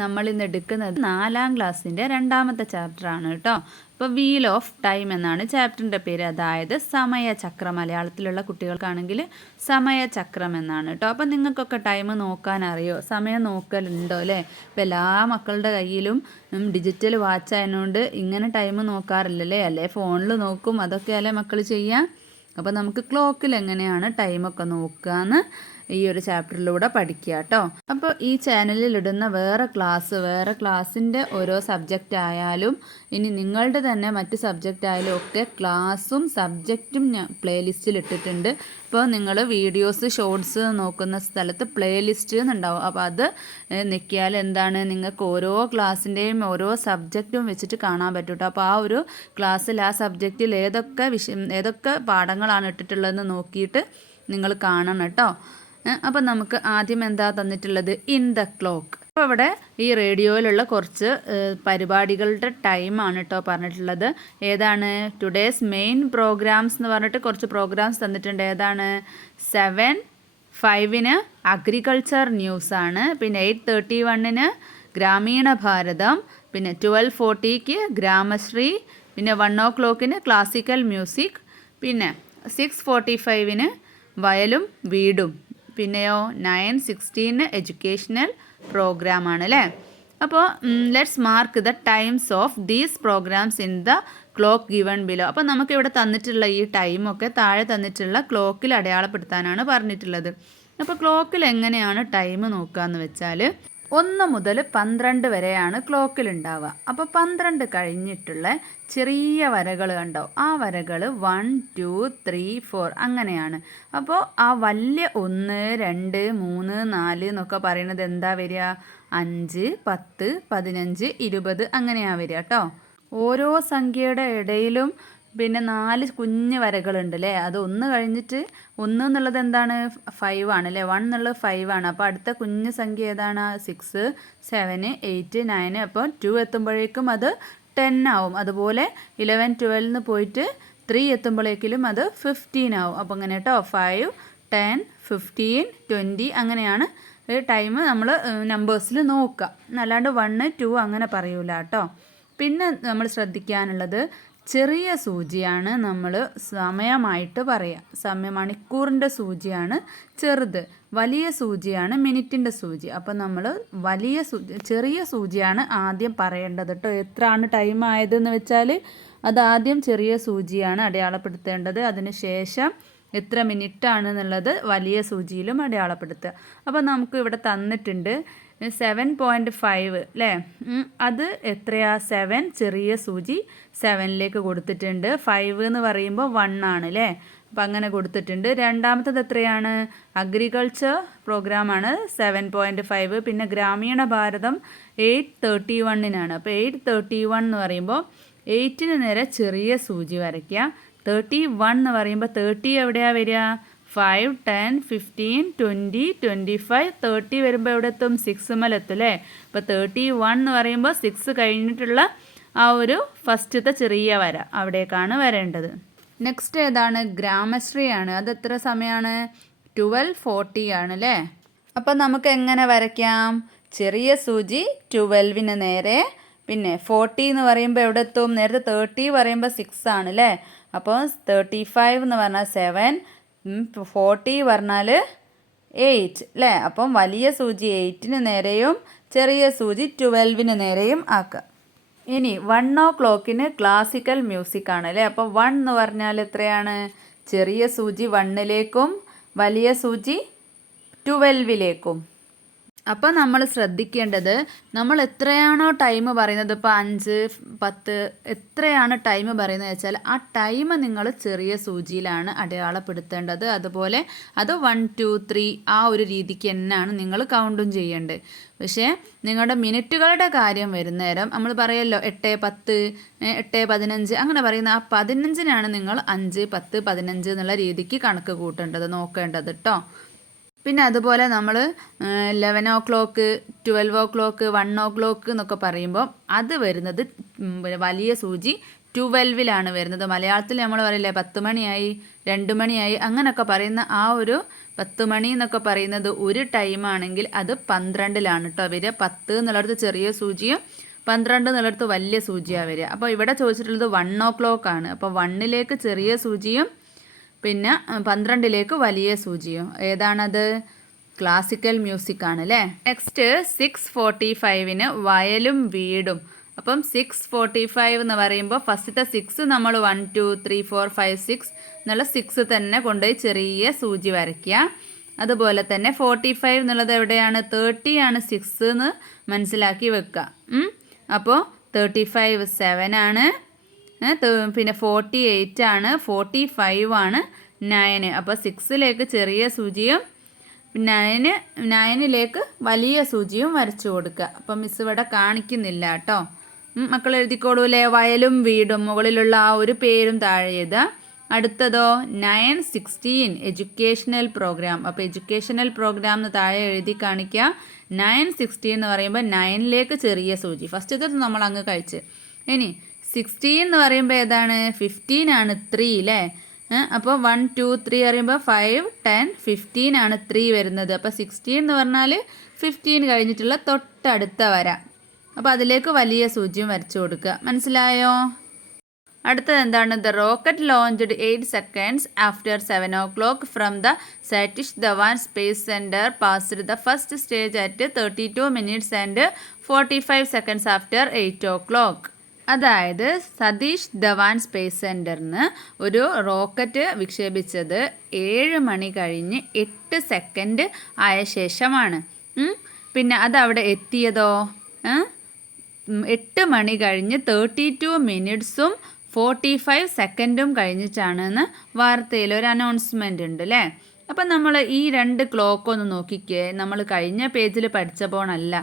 നമ്മൾ ഇന്ന് എടുക്കുന്നത് 4ാം ക്ലാസ്സിൻ്റെ 2ാമത്തെ ചാപ്റ്ററാണ് കേട്ടോ. അപ്പോൾ വീൽ ഓഫ് ടൈം എന്നാണ് ചാപ്റ്ററിൻ്റെ പേര്. അതായത് സമയചക്രം. മലയാളത്തിലുള്ള കുട്ടികൾക്കാണെങ്കിൽ സമയചക്രം എന്നാണ് കേട്ടോ. അപ്പോൾ നിങ്ങൾക്കൊക്കെ ടൈം നോക്കാൻ അറിയോ? സമയം നോക്കലുണ്ടോ അല്ലേ? ഇപ്പോൾ എല്ലാ മക്കളുടെ കയ്യിലും ഡിജിറ്റൽ വാച്ച് ആയതുകൊണ്ട് ഇങ്ങനെ ടൈം നോക്കാറില്ലല്ലേ? അല്ലേ ഫോണിൽ നോക്കും. അതൊക്കെ അല്ലേ മക്കൾ ചെയ്യാം. അപ്പോൾ നമുക്ക് ക്ലോക്കിൽ എങ്ങനെയാണ് ടൈമൊക്കെ നോക്കുകയെന്ന് ഈ ഒരു ചാപ്റ്ററിലൂടെ പഠിക്കുക കേട്ടോ. അപ്പോൾ ഈ ചാനലിൽ ഇടുന്ന വേറെ ക്ലാസ്സിൻ്റെ ഓരോ സബ്ജക്റ്റ് ആയാലും ഇനി നിങ്ങളുടെ തന്നെ മറ്റ് സബ്ജക്റ്റ് ആയാലും ഒക്കെ ക്ലാസ്സും സബ്ജക്റ്റും ഞാൻ പ്ലേലിസ്റ്റിൽ ഇട്ടിട്ടുണ്ട്. ഇപ്പോൾ നിങ്ങൾ വീഡിയോസ് ഷോർട്സ് നോക്കുന്ന സ്ഥലത്ത് പ്ലേലിസ്റ്റ് എന്നുണ്ടാവും. അപ്പോൾ അത് നിൽക്കിയാൽ എന്താണ്, നിങ്ങൾക്ക് ഓരോ ക്ലാസ്സിൻ്റെയും ഓരോ സബ്ജക്റ്റും വെച്ചിട്ട് കാണാൻ പറ്റും കേട്ടോ. അപ്പോൾ ആ ഒരു ക്ലാസ്സിൽ ആ സബ്ജക്റ്റിൽ ഏതൊക്കെ പാഠങ്ങളാണ് ഇട്ടിട്ടുള്ളതെന്ന് നോക്കിയിട്ട് നിങ്ങൾ കാണണം കേട്ടോ. അപ്പോൾ നമുക്ക് ആദ്യം എന്താ തന്നിട്ടുള്ളത്? In the clock. അപ്പോൾ ഇവിടെ ഈ റേഡിയോയിലുള്ള കുറച്ച് പരിപാടികളുടെ ടൈമാണ് കേട്ടോ പറഞ്ഞിട്ടുള്ളത്. ഏതാണ്? ടുഡേസ് മെയിൻ പ്രോഗ്രാംസ് എന്ന് പറഞ്ഞിട്ട് കുറച്ച് പ്രോഗ്രാംസ് തന്നിട്ടുണ്ട്. ഏതാണ്? 7:05 അഗ്രികൾച്ചർ ന്യൂസാണ്. പിന്നെ 8:31 ഗ്രാമീണ ഭാരതം. പിന്നെ 12:40 ഗ്രാമശ്രീ. പിന്നെ 1 o'clock ക്ലാസിക്കൽ മ്യൂസിക്. പിന്നെ 6:45 വയലും വീടും. പിന്നെയോ 9:16 എഡ്യൂക്കേഷണൽ പ്രോഗ്രാമാണ് അല്ലേ? അപ്പോൾ let's mark the times of these programs in the clock given below. അപ്പോൾ നമുക്കിവിടെ തന്നിട്ടുള്ള ഈ ടൈമൊക്കെ താഴെ തന്നിട്ടുള്ള ക്ലോക്കിൽ അടയാളപ്പെടുത്താനാണ് പറഞ്ഞിട്ടുള്ളത്. അപ്പോൾ ക്ലോക്കിൽ എങ്ങനെയാണ് ടൈം നോക്കുക എന്ന് വെച്ചാൽ 1 മുതൽ 12 വരെയാണ് ക്ലോക്കിൽ ഉണ്ടാവുക. അപ്പോൾ 12 കഴിഞ്ഞിട്ടുള്ള ചെറിയ വരകൾ കണ്ടോ? ആ വരകൾ 1, 2, 3, 4 അങ്ങനെയാണ്. അപ്പോൾ ആ വലിയ 1, 2, 3, 4 എന്നൊക്കെ പറയുന്നത് എന്താ വരിക? 5, 10, 15, 20 അങ്ങനെയാണ് വരിക കേട്ടോ. ഓരോ സംഖ്യയുടെ ഇടയിലും പിന്നെ 4 കുഞ്ഞ് വരകളുണ്ട് അല്ലേ? അത് 1 കഴിഞ്ഞിട്ട് 1 എന്നുള്ളത് എന്താണ്? 5 ആണ് അല്ലേ? 1 എന്നുള്ളത് 5 ആണ്. അപ്പോൾ അടുത്ത കുഞ്ഞ് സംഖ്യ ഏതാണ്? 6, 7, 8, 9. അപ്പോൾ 2 എത്തുമ്പോഴേക്കും അത് 10 ആവും. അതുപോലെ 11, 12 പോയിട്ട് 3 എത്തുമ്പോഴേക്കും അത് 15 ആവും. അപ്പോൾ അങ്ങനെ കേട്ടോ. 5, 10, 15, 20 അങ്ങനെയാണ് ടൈം നമ്മൾ നമ്പേഴ്സിൽ നോക്കുക. അല്ലാണ്ട് 1, 2 അങ്ങനെ പറയൂല കേട്ടോ. പിന്നെ നമ്മൾ ശ്രദ്ധിക്കാനുള്ളത് ചെറിയ സൂചിയാണ് നമ്മൾ സമയമായിട്ട് പറയുക. മണിക്കൂറിൻ്റെ സൂചിയാണ് ചെറുത്. വലിയ സൂചിയാണ് മിനിറ്റിൻ്റെ സൂചി. അപ്പോൾ നമ്മൾ ചെറിയ സൂചിയാണ് ആദ്യം പറയേണ്ടത് കേട്ടോ. എത്രയാണ് ടൈം ആയതെന്ന് വെച്ചാൽ അത് ആദ്യം ചെറിയ സൂചിയാണ് അടയാളപ്പെടുത്തേണ്ടത്. അതിന് ശേഷം എത്ര മിനിറ്റാണെന്നുള്ളത് വലിയ സൂചിയിലും അടയാളപ്പെടുത്തുക. അപ്പോൾ നമുക്ക് ഇവിടെ തന്നിട്ടുണ്ട് 7.5 അല്ലേ? അത് എത്രയാ? 7 ചെറിയ സൂചി 7ലേക്ക് കൊടുത്തിട്ടുണ്ട്. 5 എന്ന് പറയുമ്പോൾ 1 ആണ് അല്ലേ? അപ്പം അങ്ങനെ കൊടുത്തിട്ടുണ്ട്. രണ്ടാമത്തത് എത്രയാണ്? അഗ്രികൾച്ചർ പ്രോഗ്രാമാണ് 7.5. പിന്നെ ഗ്രാമീണ ഭാരതം 8:31 അപ്പോൾ 8:31 എന്ന് പറയുമ്പോൾ 8ന് നേരെ ചെറിയ സൂചി വരയ്ക്കുക. 31 എന്ന് പറയുമ്പോൾ 30 എവിടെയാണ് വരിക? 5, 10, 15, 20, 25, 30 വരുമ്പോൾ എവിടെ എത്തും? 6 എത്തും അല്ലേ? അപ്പോൾ 31 എന്ന് പറയുമ്പോൾ 6 കഴിഞ്ഞിട്ടുള്ള ആ ഒരു ഫസ്റ്റത്തെ ചെറിയ വര അവിടേക്കാണ് വരേണ്ടത്. നെക്സ്റ്റ് ഏതാണ്? ഗ്രാമശ്രീ ആണ്. അത് എത്ര സമയമാണ്? 12:40 ആണ് അല്ലേ? അപ്പോൾ നമുക്ക് എങ്ങനെ വരയ്ക്കാം? ചെറിയ സൂചി 12ന് നേരെ. പിന്നെ 40 എന്ന് പറയുമ്പോൾ എവിടെ എത്തും? നേരത്തെ 30 പറയുമ്പോൾ 6 ആണ് അല്ലേ? അപ്പോൾ 35 എന്ന് പറഞ്ഞാൽ 7, 40 പറഞ്ഞാൽ 8 അല്ലേ? അപ്പം വലിയ സൂചി 8ന് നേരെയും ചെറിയ സൂചി 12ന് നേരെയും ആക്കുക. ഇനി 1 o'clock ക്ലാസിക്കൽ മ്യൂസിക് ആണ് അല്ലേ? അപ്പോൾ 1 എന്ന് പറഞ്ഞാൽ എത്രയാണ്? ചെറിയ സൂചി 1ലേക്കും വലിയ സൂചി 12ലേക്കും. അപ്പോൾ നമ്മൾ ശ്രദ്ധിക്കേണ്ടത് നമ്മൾ എത്രയാണോ ടൈം പറയുന്നത്, ഇപ്പോൾ 5, 10 എത്രയാണ് ടൈം പറയുന്നത് വെച്ചാൽ ആ ടൈം നിങ്ങൾ ചെറിയ സൂചിയിലാണ് അടയാളപ്പെടുത്തേണ്ടത്. അതുപോലെ അത് 1, 2, 3 ആ ഒരു രീതിക്ക് തന്നെയാണ് നിങ്ങൾ കൗണ്ടും ചെയ്യേണ്ടത്. പക്ഷേ നിങ്ങളുടെ മിനിറ്റുകളുടെ കാര്യം വരുന്നേരം നമ്മൾ പറയല്ലോ 8, 10, 8, 15 അങ്ങനെ പറയുന്ന ആ 15നാണ് നിങ്ങൾ 5, 10, 15 എന്നുള്ള രീതിക്ക് കണക്ക് കൂട്ടേണ്ടത്, നോക്കേണ്ടത് കേട്ടോ. പിന്നെ അതുപോലെ നമ്മൾ 11 o'clock, 12 o'clock, 1 o'clock എന്നൊക്കെ പറയുമ്പോൾ അത് വരുന്നത് വലിയ സൂചി 12ലാണ് വരുന്നത്. മലയാളത്തിൽ നമ്മൾ പറയില്ലേ 10 മണിയായി, 2 മണിയായി അങ്ങനെയൊക്കെ പറയുന്ന ആ ഒരു 10 മണി എന്നൊക്കെ പറയുന്നത് ഒരു ടൈമാണെങ്കിൽ അത് 12-ലാണ് കേട്ടോ വരിക. 10 എന്നുള്ളിടത്ത് ചെറിയ സൂചിയും 12 എന്നുള്ളിടത്ത് വലിയ സൂചിയാണ് വരിക. അപ്പോൾ ഇവിടെ ചോദിച്ചിട്ടുള്ളത് 1 ആണ്. അപ്പോൾ 1-ലേക്ക് ചെറിയ സൂചിയും പിന്നെ 12-ലേക്ക് വലിയ സൂചിയും. ഏതാണത്? ക്ലാസിക്കൽ മ്യൂസിക് ആണ് അല്ലേ. നെക്സ്റ്റ് 6:45-ന് വയലും വീടും. അപ്പം 6:45 എന്ന് പറയുമ്പോൾ ഫസ്റ്റത്തെ 6 നമ്മൾ 1 2 3 4 5 6 എന്നുള്ള 6 തന്നെ കൊണ്ടുപോയി ചെറിയ സൂചി വരയ്ക്കുക. അതുപോലെ തന്നെ 45 എന്നുള്ളത് എവിടെയാണ്? 30 ആണ് 6 എന്ന് മനസ്സിലാക്കി വെക്കുക. അപ്പോൾ 35 7 ആണ്, പിന്നെ 48 ആണ്, 45 ആണ്, 9. അപ്പോൾ 6-ലേക്ക് ചെറിയ സൂചിയും 9-ലേക്ക് വലിയ സൂചിയും വരച്ചു കൊടുക്കുക. അപ്പം മിസ് ഇവിടെ കാണിക്കുന്നില്ല കേട്ടോ. മക്കൾ എഴുതിക്കോളൂല്ലേ? വയലും വീടും മുകളിലുള്ള ആ ഒരു പേരും താഴെ എഴുതുക. അടുത്തതോ 9:16 എഡ്യൂക്കേഷണൽ പ്രോഗ്രാം. അപ്പോൾ എഡ്യൂക്കേഷണൽ പ്രോഗ്രാം എന്ന് താഴെ എഴുതി കാണിക്കുക. 9:16 എന്ന് പറയുമ്പോൾ 9-ലേക്ക് ചെറിയ സൂചി. ഫസ്റ്റത്തെ നമ്മൾ അങ്ങ് കഴിച്ച്. ഇനി 16 എന്ന് പറയുമ്പോൾ ഏതാണ്? 15 ആണ് 3 അല്ലേ. അപ്പോൾ 1 2 3 പറയുമ്പോൾ 5 10 15 ആണ് 3 വരുന്നത്. അപ്പോൾ 16 എന്ന് പറഞ്ഞാൽ 15 കഴിഞ്ഞിട്ടുള്ള തൊട്ടടുത്ത വര. അപ്പോൾ അതിലേക്ക് വലിയ സൂചിയും വരച്ചു കൊടുക്കുക. മനസ്സിലായോ? അടുത്തത് എന്താണ്? The rocket launched 8 seconds after 7 o'clock from the Satish Dhawan space centre passed the first stage at 32 minutes and 45 seconds after 8 o'clock. അതായത് സതീഷ് ധവാൻ സ്പേസ് സെൻറ്ററിന് ഒരു റോക്കറ്റ് വിക്ഷേപിച്ചത് 7 മണി കഴിഞ്ഞ് 8 സെക്കൻഡ് ആയ ശേഷമാണ്. പിന്നെ അതവിടെ എത്തിയതോ 8 മണി കഴിഞ്ഞ് 32 minutesഉം 45 സെക്കൻഡും കഴിഞ്ഞിട്ടാണെന്ന് വാർത്തയിൽ ഒരു അനൗൺസ്മെൻ്റ് ഉണ്ട് അല്ലേ. അപ്പം നമ്മൾ ഈ 2 ക്ലോക്ക് ഒന്ന് നോക്കിക്കേ. നമ്മൾ കഴിഞ്ഞ പേജിൽ പഠിച്ച പോണല്ല,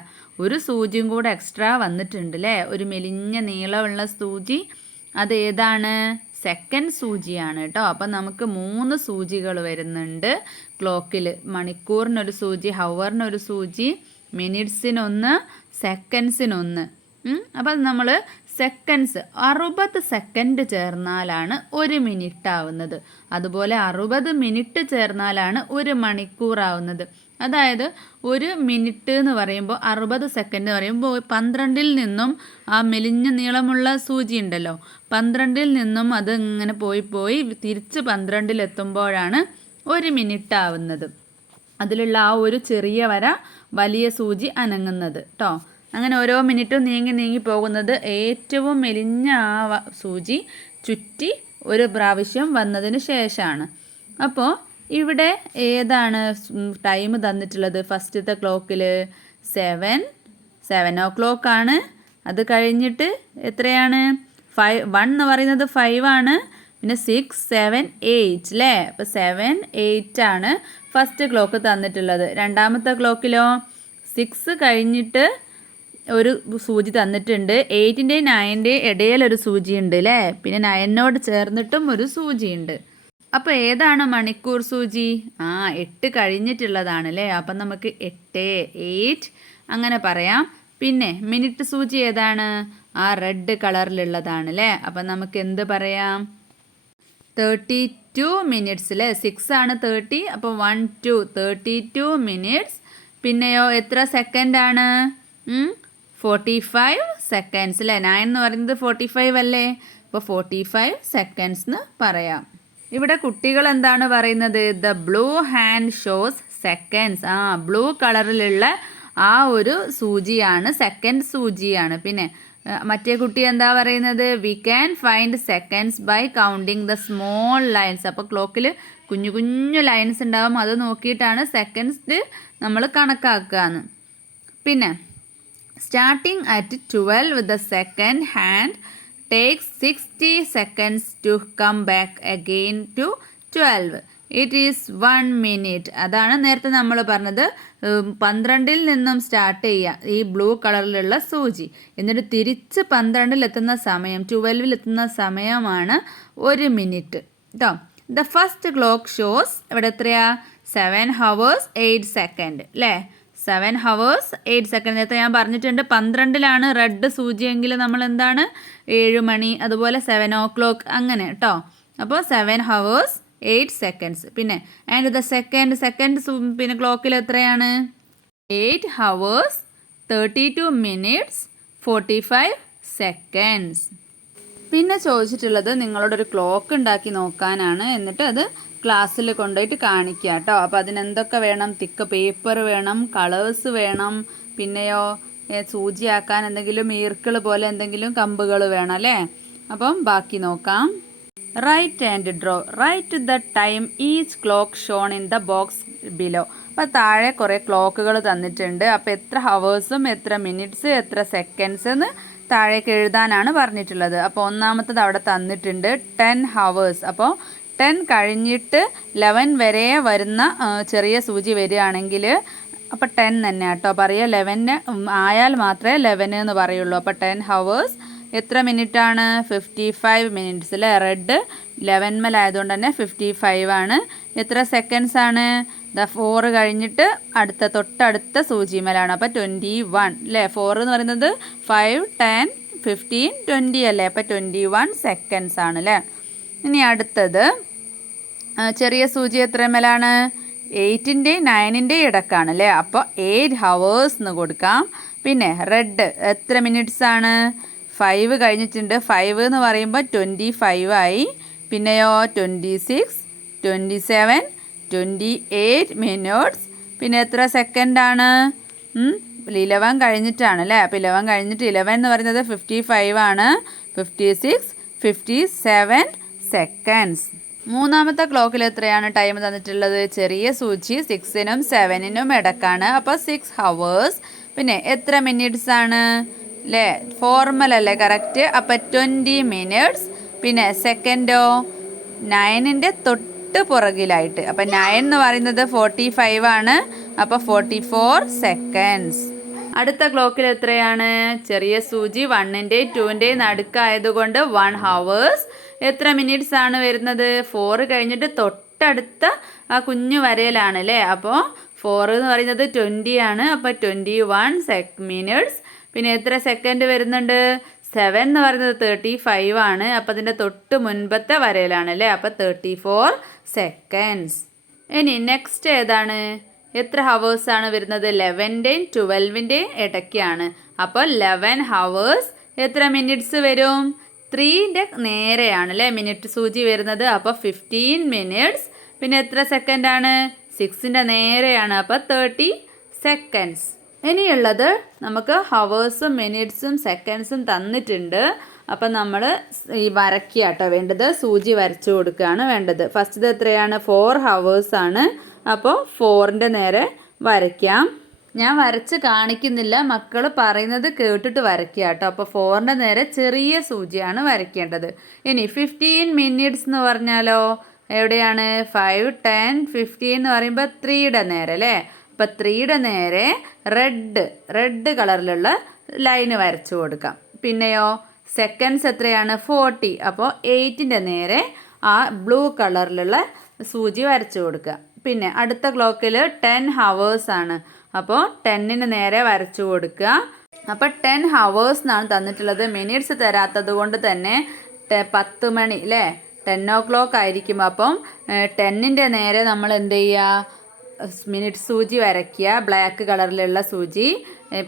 ഒരു സൂചിയും കൂടെ എക്സ്ട്രാ വന്നിട്ടുണ്ട് അല്ലേ. ഒരു മെലിഞ്ഞ നീളമുള്ള സൂചി. അത് ഏതാണ്? സെക്കൻഡ് സൂചിയാണ് കേട്ടോ. അപ്പം നമുക്ക് 3 സൂചികൾ വരുന്നുണ്ട് ക്ലോക്കിൽ. മണിക്കൂറിനൊരു സൂചി, ഹവറിനൊരു സൂചി, മിനിറ്റ്സിനൊന്ന്, സെക്കൻഡ്സിനൊന്ന്. അപ്പം നമ്മൾ സെക്കൻഡ്സ് 60 സെക്കൻഡ് ചേർന്നാലാണ് 1 മിനിറ്റ് ആവുന്നത്. അതുപോലെ 60 മിനിറ്റ് ചേർന്നാലാണ് 1 മണിക്കൂർ ആവുന്നത്. അതായത് 1 മിനിറ്റ് എന്ന് പറയുമ്പോൾ 60 സെക്കൻഡ് എന്ന് പറയുമ്പോൾ 12-ൽ നിന്നും ആ മെലിഞ്ഞ നീളമുള്ള സൂചി ഉണ്ടല്ലോ, 12-ൽ നിന്നും അത് ഇങ്ങനെ പോയി തിരിച്ച് 12-ൽ എത്തുമ്പോഴാണ് 1 മിനിറ്റ് ആവുന്നത്. അതിലുള്ള ആ ഒരു ചെറിയ വര വലിയ സൂചി അനങ്ങുന്നത് കേട്ടോ. അങ്ങനെ ഓരോ മിനിറ്റും നീങ്ങി പോകുന്നത് ഏറ്റവും മെലിഞ്ഞ ആ സൂചി ചുറ്റി ഒരു പ്രാവശ്യം വന്നതിന് ശേഷമാണ്. അപ്പോൾ ഇവിടെ ഏതാണ് ടൈം തന്നിട്ടുള്ളത്? ഫസ്റ്റത്തെ ക്ലോക്കിൽ 7 o'clock ആണ്. അത് കഴിഞ്ഞിട്ട് എത്രയാണ്? 1 എന്ന് പറയുന്നത് 5 ആണ്. പിന്നെ 6 7 8 അല്ലേ. അപ്പോൾ 7 8 ആണ് ഫസ്റ്റ് ക്ലോക്ക് തന്നിട്ടുള്ളത്. രണ്ടാമത്തെ ക്ലോക്കിലോ 6 കഴിഞ്ഞിട്ട് ഒരു സൂചി തന്നിട്ടുണ്ട്. 8-ൻ്റെയും 9-ൻ്റെയും ഇടയിലൊരു സൂചിയുണ്ട് അല്ലേ. പിന്നെ 9-നോട് ചേർന്നിട്ടും ഒരു സൂചിയുണ്ട്. അപ്പോൾ ഏതാണ് മണിക്കൂർ സൂചി? 8 കഴിഞ്ഞിട്ടുള്ളതാണ് അല്ലേ. അപ്പം നമുക്ക് 8 8 അങ്ങനെ പറയാം. പിന്നെ മിനിറ്റ് സൂചി ഏതാണ്? ആ റെഡ് കളറിലുള്ളതാണ് അല്ലേ. അപ്പം നമുക്ക് എന്ത് പറയാം? 32 minutes അല്ലേ. 6 ആണ് 30. അപ്പോൾ 1 2 32 minutes. പിന്നെയോ എത്ര സെക്കൻഡാണ്? 45 seconds അല്ലേ. 9 എന്ന് പറയുന്നത് 45 അല്ലേ. അപ്പോൾ 45 seconds എന്ന് പറയാം. ഇവിടെ കുട്ടികൾ എന്താണ് പറയുന്നത്? The blue hand shows seconds. Blue കളറിലുള്ള ആ ഒരു സൂചിയാണ് സെക്കൻഡ് സൂചിയാണ്. പിന്നെ മറ്റേ കുട്ടി എന്താ പറയുന്നത്? We can find seconds by counting the small lines. അപ്പോൾ ക്ലോക്കിൽ കുഞ്ഞു കുഞ്ഞു ലൈൻസ് ഉണ്ടാകും, അത് നോക്കിയിട്ടാണ് സെക്കൻഡ്സ് നമ്മൾ കണക്കാക്കുകയെന്ന്. പിന്നെ starting at 12 the second hand takes 60 seconds to come back again to 12. It is 1 minute. അതാണ് നേരത്തെ നമ്മൾ പറഞ്ഞത്. 12-ൽ നിന്നും സ്റ്റാർട്ട് ചെയ്യുക ഈ ബ്ലൂ കളറിലുള്ള സൂചി, എന്നിട്ട് തിരിച്ച് 12-ൽ എത്തുന്ന സമയം 12-ൽ എത്തുന്ന സമയമാണ് 1 മിനിറ്റ് കേട്ടോ. ദ ഫസ്റ്റ് ക്ലോക്ക് ഷോസ് ഇവിടെ എത്രയാ? 7 hours 8 seconds അല്ലേ. 7 hours 8 seconds. നേരത്തെ ഞാൻ പറഞ്ഞിട്ടുണ്ട് 12-ലാണ് റെഡ് സൂചിയെങ്കിൽ നമ്മൾ എന്താണ്? 7 മണി, അതുപോലെ 7 o'clock അങ്ങനെ കേട്ടോ. അപ്പോൾ 7 hours 8 സെക്കൻഡ്സ്. പിന്നെ ആൻഡ് ദ സെക്കൻഡ് പിന്നെ ക്ലോക്കിൽ എത്രയാണ്? 8 hours 32 minutes 45 seconds. പിന്നെ ചോദിച്ചിട്ടുള്ളത് നിങ്ങളോടൊരു ക്ലോക്ക് ഉണ്ടാക്കി നോക്കാനാണ്. എന്നിട്ട് അത് ക്ലാസ്സിൽ കൊണ്ടുപോയിട്ട് കാണിക്കുക കേട്ടോ. അപ്പോൾ അതിനെന്തൊക്കെ വേണം? തിക്ക് പേപ്പർ വേണം, കളേഴ്സ് വേണം, പിന്നെയോ സൂചിയാക്കാൻ എന്തെങ്കിലും ഈർക്കിൾ പോലെ എന്തെങ്കിലും കമ്പുകൾ വേണം അല്ലേ? അപ്പം ബാക്കി നോക്കാം. Write and draw. Write the time each clock shown in the box below. അപ്പോൾ താഴെ കുറേ ക്ലോക്കുകൾ തന്നിട്ടുണ്ട്. അപ്പോൾ എത്ര ഹവേഴ്സും എത്ര മിനിറ്റ്സ് എത്ര സെക്കൻഡ്സ് എന്ന് താഴേക്ക് എഴുതാനാണ് പറഞ്ഞിട്ടുള്ളത്. അപ്പോൾ ഒന്നാമത്തത് അവിടെ തന്നിട്ടുണ്ട് 10 hours. അപ്പോൾ 10 കഴിഞ്ഞിട്ട് 11 വരെ വരുന്ന ചെറിയ സൂചി വരികയാണെങ്കിൽ അപ്പോൾ 10 തന്നെ കേട്ടോ പറയുക. 11 ആയാൽ മാത്രമേ 11 എന്ന് പറയുള്ളൂ. അപ്പോൾ 10 hours എത്ര മിനിറ്റാണ്? 55 minutes അല്ലേ? റെഡ് 11 മേലായതുകൊണ്ട് തന്നെ 55 ആണ്. എത്ര സെക്കൻഡ്സ് ആണ്? 4 കഴിഞ്ഞിട്ട് തൊട്ടടുത്ത സൂചിമേലാണ്. അപ്പോൾ 21 അല്ലേ? 4 എന്ന് പറയുന്നത് 5, 10, 15, 20 അല്ലേ? അപ്പോൾ 21 seconds ആണ് അല്ലേ? ഇനി അടുത്തത് ചെറിയ സൂചി എത്ര മേലാണ്? 8ൻ്റെയും 9ൻ്റെയും ഇടക്കാണ് അല്ലേ? അപ്പോൾ 8 hours എന്ന് കൊടുക്കാം. പിന്നെ റെഡ് എത്ര മിനിറ്റ്സ് ആണ്? 5 കഴിഞ്ഞിട്ടുണ്ട്. 5 എന്ന് പറയുമ്പോൾ 25 ആയി. പിന്നെയോ 26, 27, 28 minutes. പിന്നെ എത്ര സെക്കൻഡാണ്? 11 കഴിഞ്ഞിട്ടാണ് അല്ലേ? അപ്പോൾ 11 കഴിഞ്ഞിട്ട് 11 എന്ന് പറയുന്നത് 55 ആണ്. 56, 57 seconds. മൂന്നാമത്തെ ക്ലോക്കിൽ എത്രയാണ് ടൈം തന്നിട്ടുള്ളത്? ചെറിയ സൂചി 6നും 7നും ഇടക്കാണ്. അപ്പോൾ 6 hours. പിന്നെ എത്ര മിനിറ്റ്സ് ആണ് അല്ലേ? ഫോർമൽ അല്ലേ കറക്റ്റ്? അപ്പോൾ 20 minutes. പിന്നെ സെക്കൻഡോ 9ൻ്റെ തൊട്ട് പുറകിലായിട്ട്. അപ്പോൾ 9 എന്ന് പറയുന്നത് 45 ആണ്. അപ്പോൾ 44 seconds. അടുത്ത ക്ലോക്കിൽ എത്രയാണ്? ചെറിയ സൂചി 1ൻ്റെയും 2ൻ്റെയും നടുക്കായതുകൊണ്ട് 1 hours. എത്ര മിനിറ്റ്സ് ആണ് വരുന്നത്? 4 കഴിഞ്ഞിട്ട് തൊട്ടടുത്ത ആ കുഞ്ഞു വരയിലാണ് അല്ലേ? അപ്പോൾ 4 എന്ന് പറയുന്നത് 20 ആണ്. അപ്പോൾ 21 minutes. പിന്നെ എത്ര സെക്കൻഡ് വരുന്നുണ്ട്? 7 എന്ന് പറയുന്നത് 35 ആണ്. അപ്പോൾ അതിൻ്റെ തൊട്ട് മുൻപത്തെ വരയിലാണ് അല്ലേ? അപ്പോൾ 34 seconds. ഇനി നെക്സ്റ്റ് ഏതാണ്? എത്ര ഹവേഴ്സാണ് വരുന്നത്? 11ൻ്റെയും 12ൻ്റെയും ഇടയ്ക്കാണ്. അപ്പോൾ 11 hours. എത്ര മിനിറ്റ്സ് വരും? 3ൻ്റെ നേരെയാണ് അല്ലേ മിനിറ്റ് സൂചി വരുന്നത്. അപ്പോൾ 15 minutes. പിന്നെ എത്ര സെക്കൻഡാണ്? 6ൻ്റെ നേരെയാണ്. അപ്പോൾ 30 seconds. ഇനിയുള്ളത് നമുക്ക് ഹവേഴ്സും മിനിറ്റ്സും സെക്കൻഡ്സും തന്നിട്ടുണ്ട്. അപ്പം നമ്മൾ ഈ വരയ്ക്കുക കേട്ടോ വേണ്ടത്. സൂചി വരച്ചു കൊടുക്കുകയാണ് വേണ്ടത്. ഫസ്റ്റത് എത്രയാണ്? 4 hours ആണ്. അപ്പോൾ 4ൻ്റെ നേരെ വരയ്ക്കാം. ഞാൻ വരച്ച് കാണിക്കുന്നില്ല, മക്കൾ പറയുന്നത് കേട്ടിട്ട് വരയ്ക്കുക കേട്ടോ. അപ്പോൾ 4ൻ്റെ നേരെ ചെറിയ സൂചിയാണ് വരയ്ക്കേണ്ടത്. ഇനി 15 minutes എന്ന് പറഞ്ഞാലോ എവിടെയാണ്? 5, 10, 15 എന്ന് പറയുമ്പോൾ 3യുടെ നേരെ അല്ലേ? അപ്പോൾ 3യുടെ നേരെ റെഡ് കളറിലുള്ള ലൈന് വരച്ചു കൊടുക്കാം. പിന്നെയോ സെക്കൻഡ്സ് എത്രയാണ്? 40. അപ്പോൾ 8ൻ്റെ നേരെ ആ ബ്ലൂ കളറിലുള്ള സൂചി വരച്ചു കൊടുക്കുക. പിന്നെ അടുത്ത ക്ലോക്കിൽ 10 hours ആണ്. അപ്പോൾ 10ന് നേരെ വരച്ചു കൊടുക്കുക. അപ്പോൾ 10 hours എന്നാണ് തന്നിട്ടുള്ളത്. മിനിറ്റ്സ് തരാത്തത് കൊണ്ട് തന്നെ 10 മണി അല്ലേ? 10 o'clock ആയിരിക്കും. അപ്പം 10ൻ്റെ നേരെ നമ്മൾ എന്ത് ചെയ്യുക? മിനിറ്റ് സൂചി വരയ്ക്കുക, ബ്ലാക്ക് കളറിലുള്ള സൂചി.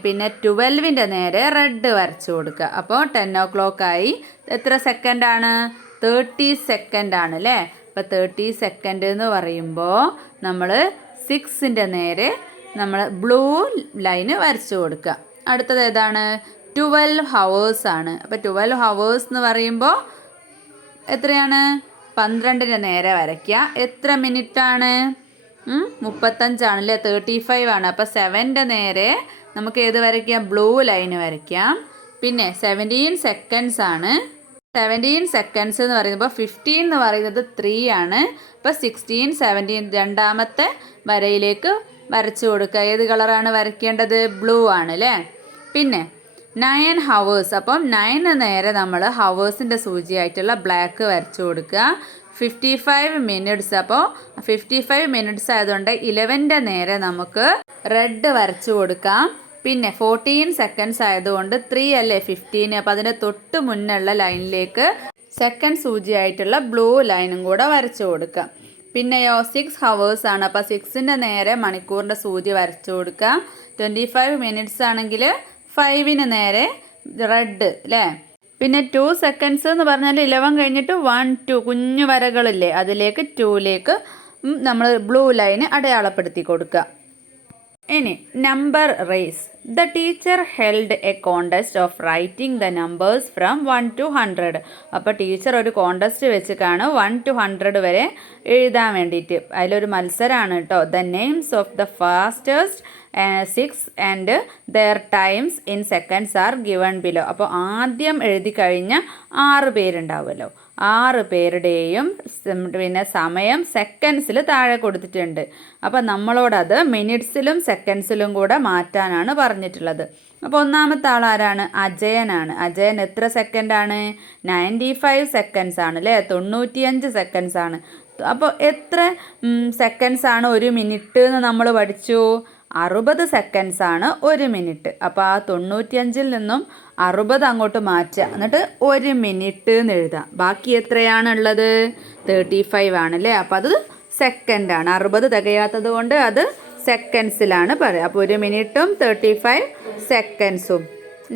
പിന്നെ 12ൻ്റെ നേരെ റെഡ് വരച്ചു കൊടുക്കുക. അപ്പോൾ 10 o'clock ആയി. എത്ര സെക്കൻഡാണ്? 30 സെക്കൻഡ് ആണ് അല്ലേ? അപ്പോൾ 30 സെക്കൻഡ് എന്ന് പറയുമ്പോൾ നമ്മൾ 6ൻ്റെ നേരെ നമ്മൾ ബ്ലൂ ലൈന് വരച്ചു കൊടുക്കുക. അടുത്തത് ഏതാണ്? 12 hours ആണ്. അപ്പോൾ 12 hours എന്ന് പറയുമ്പോൾ എത്രയാണ്? 12ൻ്റെ നേരെ വരയ്ക്കുക. എത്ര മിനിറ്റാണ്? 35 ആണല്ലേ? 35 ആണ്. അപ്പോൾ 7ൻ്റെ നേരെ നമുക്ക് ഏത് വരയ്ക്കാം? ബ്ലൂ ലൈന് വരയ്ക്കാം. പിന്നെ 17 seconds ആണ്. 17 seconds എന്ന് പറയുമ്പോൾ 15 എന്ന് പറയുന്നത് 3 ആണ്. അപ്പോൾ 16, 17 രണ്ടാമത്തെ വരയിലേക്ക് വരച്ചു കൊടുക്കുക. ഏത് കളറാണ് വരയ്ക്കേണ്ടത്? ബ്ലൂ ആണ് അല്ലേ? പിന്നെ 9 hours. അപ്പം 9 നേരെ നമ്മൾ ഹവേഴ്സിൻ്റെ സൂചിയായിട്ടുള്ള ബ്ലാക്ക് വരച്ചു കൊടുക്കുക. 55 minutes. അപ്പോൾ 55 minutes ആയതുകൊണ്ട് 11ൻ്റെ നേരെ നമുക്ക് റെഡ് വരച്ചു കൊടുക്കാം. പിന്നെ 14 seconds ആയതുകൊണ്ട് 3 അല്ലേ 15. അപ്പോൾ അതിൻ്റെ തൊട്ട് മുന്നുള്ള ലൈനിലേക്ക് സെക്കൻഡ് സൂചിയായിട്ടുള്ള ബ്ലൂ ലൈനും കൂടെ വരച്ചു കൊടുക്കുക. പിന്നെയോ 6 hours ആണ്. അപ്പോൾ 6ൻ്റെ നേരെ മണിക്കൂറിൻ്റെ സൂചി വരച്ചു കൊടുക്കുക. 25 minutes ആണെങ്കിൽ 5ന് നേരെ റെഡ് അല്ലേ. പിന്നെ 2 seconds എന്ന് പറഞ്ഞാൽ 11 കഴിഞ്ഞിട്ട് 1 2 കുഞ്ഞു വരകളില്ലേ, അതിലേക്ക് 2ലേക്ക് നമ്മൾ ബ്ലൂ ലൈന് അടയാളപ്പെടുത്തി കൊടുക്കുക. ഇനി number race. The teacher held a contest of writing the numbers from 1 to 100. അപ്പോൾ ടീച്ചർ ഒരു കോണ്ടസ്റ്റ് വെച്ചിട്ടാണ് 1 to 100 വരെ എഴുതാൻ വേണ്ടിയിട്ട്. അതിലൊരു മത്സരമാണ് കേട്ടോ. The names of the fastest 6 and their times in seconds R given below. അപ്പോൾ ആദ്യം എഴുതി കഴിഞ്ഞ 6 പേരുണ്ടാവുമല്ലോ, 6 പേരുടെയും പിന്നെ സമയം സെക്കൻഡ്സിൽ താഴെ കൊടുത്തിട്ടുണ്ട്. അപ്പോൾ നമ്മളോടത് മിനിറ്റ്സിലും സെക്കൻഡ്സിലും കൂടെ മാറ്റാനാണ് പറഞ്ഞിട്ടുള്ളത്. അപ്പോൾ ഒന്നാമത്തെ ആൾ ആരാണ്? അജയനാണ്. അജയൻ എത്ര സെക്കൻഡാണ്? 95 seconds ആണ് അല്ലേ, 95 seconds ആണ്. അപ്പോൾ എത്ര സെക്കൻഡ്സ് ആണ് 1 മിനിറ്റ് എന്ന് നമ്മൾ പഠിച്ചു? 60 seconds ആണ് 1 മിനിറ്റ്. അപ്പോൾ ആ 95ൽ നിന്നും 60 അങ്ങോട്ട് മാറ്റുക, എന്നിട്ട് 1 മിനിറ്റ് എന്ന് എഴുതാം. ബാക്കി എത്രയാണുള്ളത്? 35 ആണല്ലേ. അപ്പോൾ അത് സെക്കൻഡാണ്. 60 തികയാത്തത് കൊണ്ട് അത് സെക്കൻഡ്സിലാണ് പറയുക. അപ്പോൾ 1 മിനിറ്റും 35 സെക്കൻഡ്സും.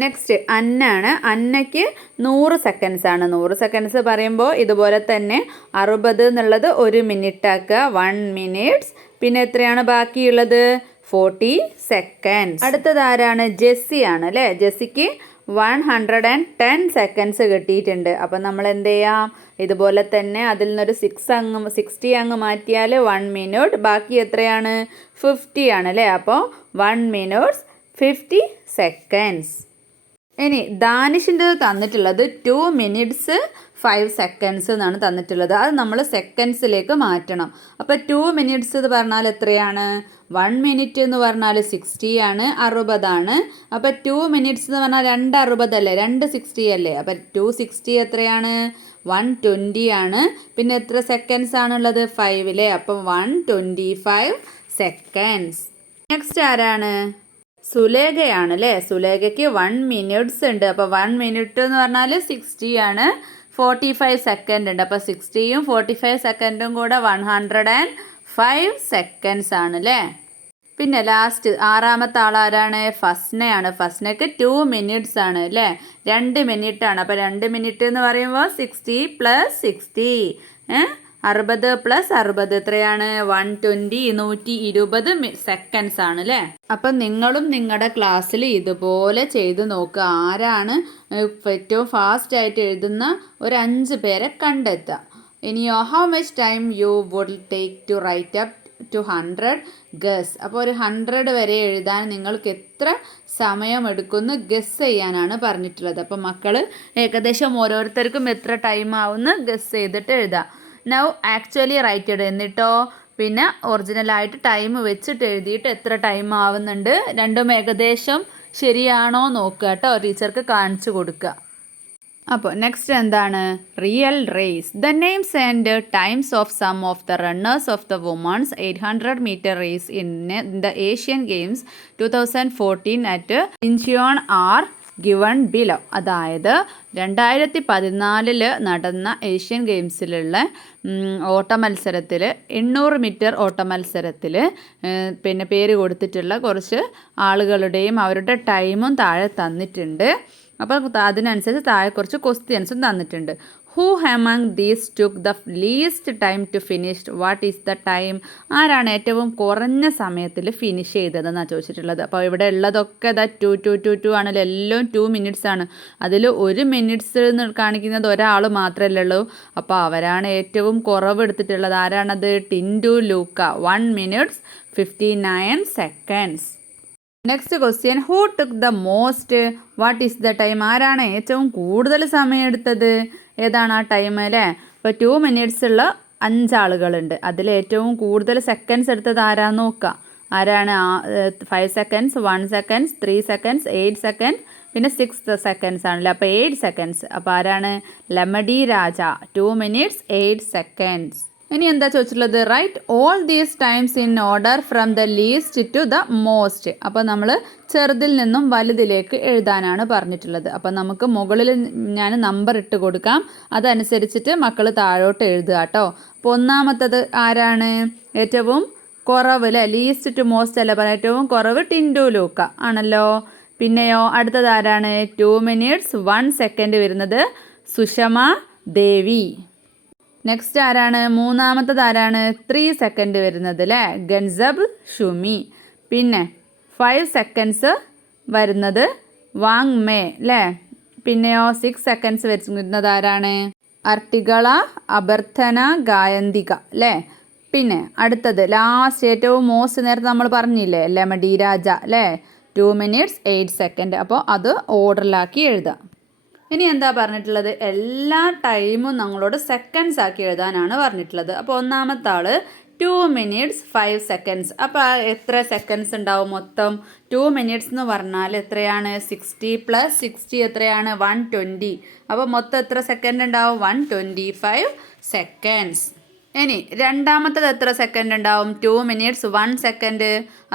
നെക്സ്റ്റ് അന്നാണ്. അന്നയ്ക്ക് 100 seconds ആണ്. 100 seconds പറയുമ്പോൾ ഇതുപോലെ തന്നെ 60 എന്നുള്ളത് 1 മിനിറ്റ് ആക്കുക, 1 minutes. പിന്നെ എത്രയാണ് ബാക്കിയുള്ളത്? 40 seconds. അടുത്തത് ആരാണ്? ജെസ്സി ആണ് അല്ലേ. ജെസ്സിക്ക് 110 seconds കിട്ടിയിട്ടുണ്ട്. അപ്പം നമ്മൾ എന്ത് ചെയ്യാം? ഇതുപോലെ തന്നെ അതിൽ നിന്നൊരു 60 അങ്ങ് മാറ്റിയാൽ 1 minute, ബാക്കി എത്രയാണ്? 50 ആണ് അല്ലേ. അപ്പോൾ 1 minute 50 seconds. ഇനി ദാനിഷിൻ്റെ തന്നിട്ടുള്ളത് 2 minutes 5 seconds എന്നാണ് തന്നിട്ടുള്ളത്. അത് നമ്മൾ സെക്കൻഡ്സിലേക്ക് മാറ്റണം. അപ്പോൾ 2 minutes എന്ന് പറഞ്ഞാൽ എത്രയാണ്? 1 minute എന്ന് പറഞ്ഞാൽ 60 ആണ്, 60 ആണ്. അപ്പോൾ 2 minutes എന്ന് പറഞ്ഞാൽ 2 60 അല്ലേ, 2 60 അല്ലേ. അപ്പോൾ 260 എത്രയാണ്? 120 ആണ്. പിന്നെ എത്ര സെക്കൻഡ്സ് ആണുള്ളത്? 5 അല്ലേ. അപ്പോൾ 125 seconds. നെക്സ്റ്റ് ആരാണ്? സുലേഖയാണ് അല്ലേ. സുലേഖയ്ക്ക് 1 minutes ഉണ്ട്. അപ്പോൾ 1 minute എന്ന് പറഞ്ഞാൽ 60 ആണ്, 45 seconds ഉണ്ട്. അപ്പോൾ 60യും 45 സെക്കൻഡും കൂടെ 105 seconds ആണ് അല്ലേ. പിന്നെ ലാസ്റ്റ് 6ാമത്തെ ആളാരാണ്? ഫസ്നയാണ്. ഫസ്നയ്ക്ക് 2 minutes ആണ് അല്ലേ, 2 minute ആണ്. അപ്പോൾ 2 minute എന്ന് പറയുമ്പോൾ 60 + 60 60 + 60 എത്രയാണ്? 120 120 seconds ആണ് അല്ലേ. അപ്പം നിങ്ങളും നിങ്ങളുടെ ക്ലാസ്സിൽ ഇതുപോലെ ചെയ്ത് നോക്കുക. ആരാണ് ഏറ്റവും ഫാസ്റ്റ് ആയിട്ട് എഴുതുന്ന ഒരു 5 പേരെ കണ്ടെത്തുക. ഇനിയോ how much time you would take to write up to 100 guess. അപ്പോൾ ഒരു 100 വരെ എഴുതാൻ നിങ്ങൾക്ക് എത്ര സമയം എടുക്കുമെന്ന് ഗസ് ചെയ്യാനാണ് പറഞ്ഞിട്ടുള്ളത്. അപ്പോൾ മക്കൾ ഏകദേശം ഓരോരുത്തർക്കും എത്ര ടൈം ആവുമെന്ന് ഗസ് ചെയ്തിട്ട് എഴുതാം. നൗ ആക്ച്വലി റൈറ്റഡ് എന്നിട്ടോ പിന്നെ ഒറിജിനലായിട്ട് ടൈം വെച്ചിട്ട് എഴുതിയിട്ട് എത്ര ടൈം ആവുന്നുണ്ട് രണ്ടും ഏകദേശം ശരിയാണോ നോക്കുക കേട്ടോ, ടീച്ചർക്ക് കാണിച്ചു കൊടുക്കുക. അപ്പോൾ നെക്സ്റ്റ് എന്താണ്? Real race. The names and times of some of the runners of the women's 800 meter race in the Asian Games 2014 at Incheon are given below. അതായത് 2014 നടന്ന ഏഷ്യൻ ഗെയിംസിലുള്ള ഓട്ട മത്സരത്തിൽ 800 meter ഓട്ട മത്സരത്തിൽ പിന്നെ പേര് കൊടുത്തിട്ടുള്ള കുറച്ച് ആളുകളുടെയും അവരുടെ ടൈമും താഴെ തന്നിട്ടുണ്ട്. അപ്പോൾ അതിനനുസരിച്ച് താഴെ കുറച്ച് ക്വസ്റ്റ്യൻസും തന്നിട്ടുണ്ട്. Who among these took the least time to finished? What is the time? ആരാണ് ഏറ്റവും കുറഞ്ഞ സമയത്തിൽ ഫിനിഷ് ചെയ്തതെന്നാണ് ചോദിച്ചിട്ടുള്ളത്. അപ്പോൾ ഇവിടെ ഉള്ളതൊക്കെ 2 ആണല്ലോ, എല്ലാം 2 minutes ആണ്. അതിൽ 1 minutes എന്ന് കാണിക്കുന്നത് ഒരാൾ മാത്രമല്ലേ ഉള്ളൂ. അപ്പോൾ അവരാണ് ഏറ്റവും കുറവ് എടുത്തിട്ടുള്ളത്. ആരാണത്? ടിൻഡു ലൂക്ക, 1 minute 59 seconds. Next question, who took the most? What is the time? ആരാണ് ഏറ്റവും കൂടുതൽ സമയം എടുത്തത്? ഏതാണ് ആ ടൈം അല്ലേ? ഇപ്പോൾ 2 minutes ഉള്ള 5 ആളുകളുണ്ട്. അതിൽ ഏറ്റവും കൂടുതൽ സെക്കൻഡ്സ് എടുത്തത് ആരാന്ന് നോക്കുക. ആരാണ്? 5 seconds, 1 second, 3 seconds, 8 seconds, പിന്നെ 6 seconds ആണല്ലോ. അപ്പോൾ 8 seconds. അപ്പോൾ ആരാണ്? ലമഡി രാജ, 2 minutes 8 seconds. ഇനി എന്താ ചോദിച്ചിട്ടുള്ളത്? Write all these times in order from the least to the most. അപ്പോൾ നമ്മൾ ചെറുതിൽ നിന്നും വലുതിലേക്ക് എഴുതാനാണ് പറഞ്ഞിട്ടുള്ളത്. അപ്പോൾ നമുക്ക് മുകളിൽ ഞാൻ നമ്പർ ഇട്ട് കൊടുക്കാം, അതനുസരിച്ചിട്ട് മക്കൾ താഴോട്ട് എഴുതുക കേട്ടോ. അപ്പോൾ ഒന്നാമത്തത് ആരാണ്? ഏറ്റവും കുറവ് അല്ലേ? ലീസ്റ്റ് ടു മോസ്റ്റ് അല്ല പറയാം. ഏറ്റവും കുറവ് ടിൻഡു ലൂക്ക ആണല്ലോ. പിന്നെയോ അടുത്തത് ആരാണ്? 2 minutes 1 second വരുന്നത് സുഷമ ദേവി. നെക്സ്റ്റ് ആരാണ്? മൂന്നാമത്തത് ആരാണ്? 3 seconds വരുന്നത് അല്ലേ? ഗൻസബ് ഷുമി. പിന്നെ 5 seconds വരുന്നത് വാങ് മേ അല്ലേ? പിന്നെയോ 6 seconds വരുന്നത് ആരാണ്? അർട്ടികള അഭർത്തന ഗായന്തിക അല്ലേ? പിന്നെ അടുത്തത് ലാസ്റ്റ് ഏറ്റവും മോസ്റ്റ് നേരത്തെ നമ്മൾ പറഞ്ഞില്ലേ, ലെമഡി രാജ അല്ലേ? 2 minutes 8 seconds. അപ്പോൾ അത് ഓർഡറിലാക്കി എഴുതാം. ഇനി എന്താ പറഞ്ഞിട്ടുള്ളത്? എല്ലാ ടൈമും നമ്മളോട് സെക്കൻഡ്സ് ആക്കി എഴുതാനാണ് പറഞ്ഞിട്ടുള്ളത്. അപ്പോൾ ഒന്നാമത്തെ ആൾ 2 minutes 5 seconds. അപ്പോൾ എത്ര സെക്കൻഡ്സ് ഉണ്ടാവും മൊത്തം? 2 minutes എന്ന് പറഞ്ഞാൽ എത്രയാണ്? 60 + 60 എത്രയാണ്? 120. അപ്പോൾ മൊത്തം എത്ര സെക്കൻഡ് ഉണ്ടാവും? 125 seconds. ഇനി രണ്ടാമത്തത് എത്ര സെക്കൻഡ് ഉണ്ടാവും? 2 minutes 1 second.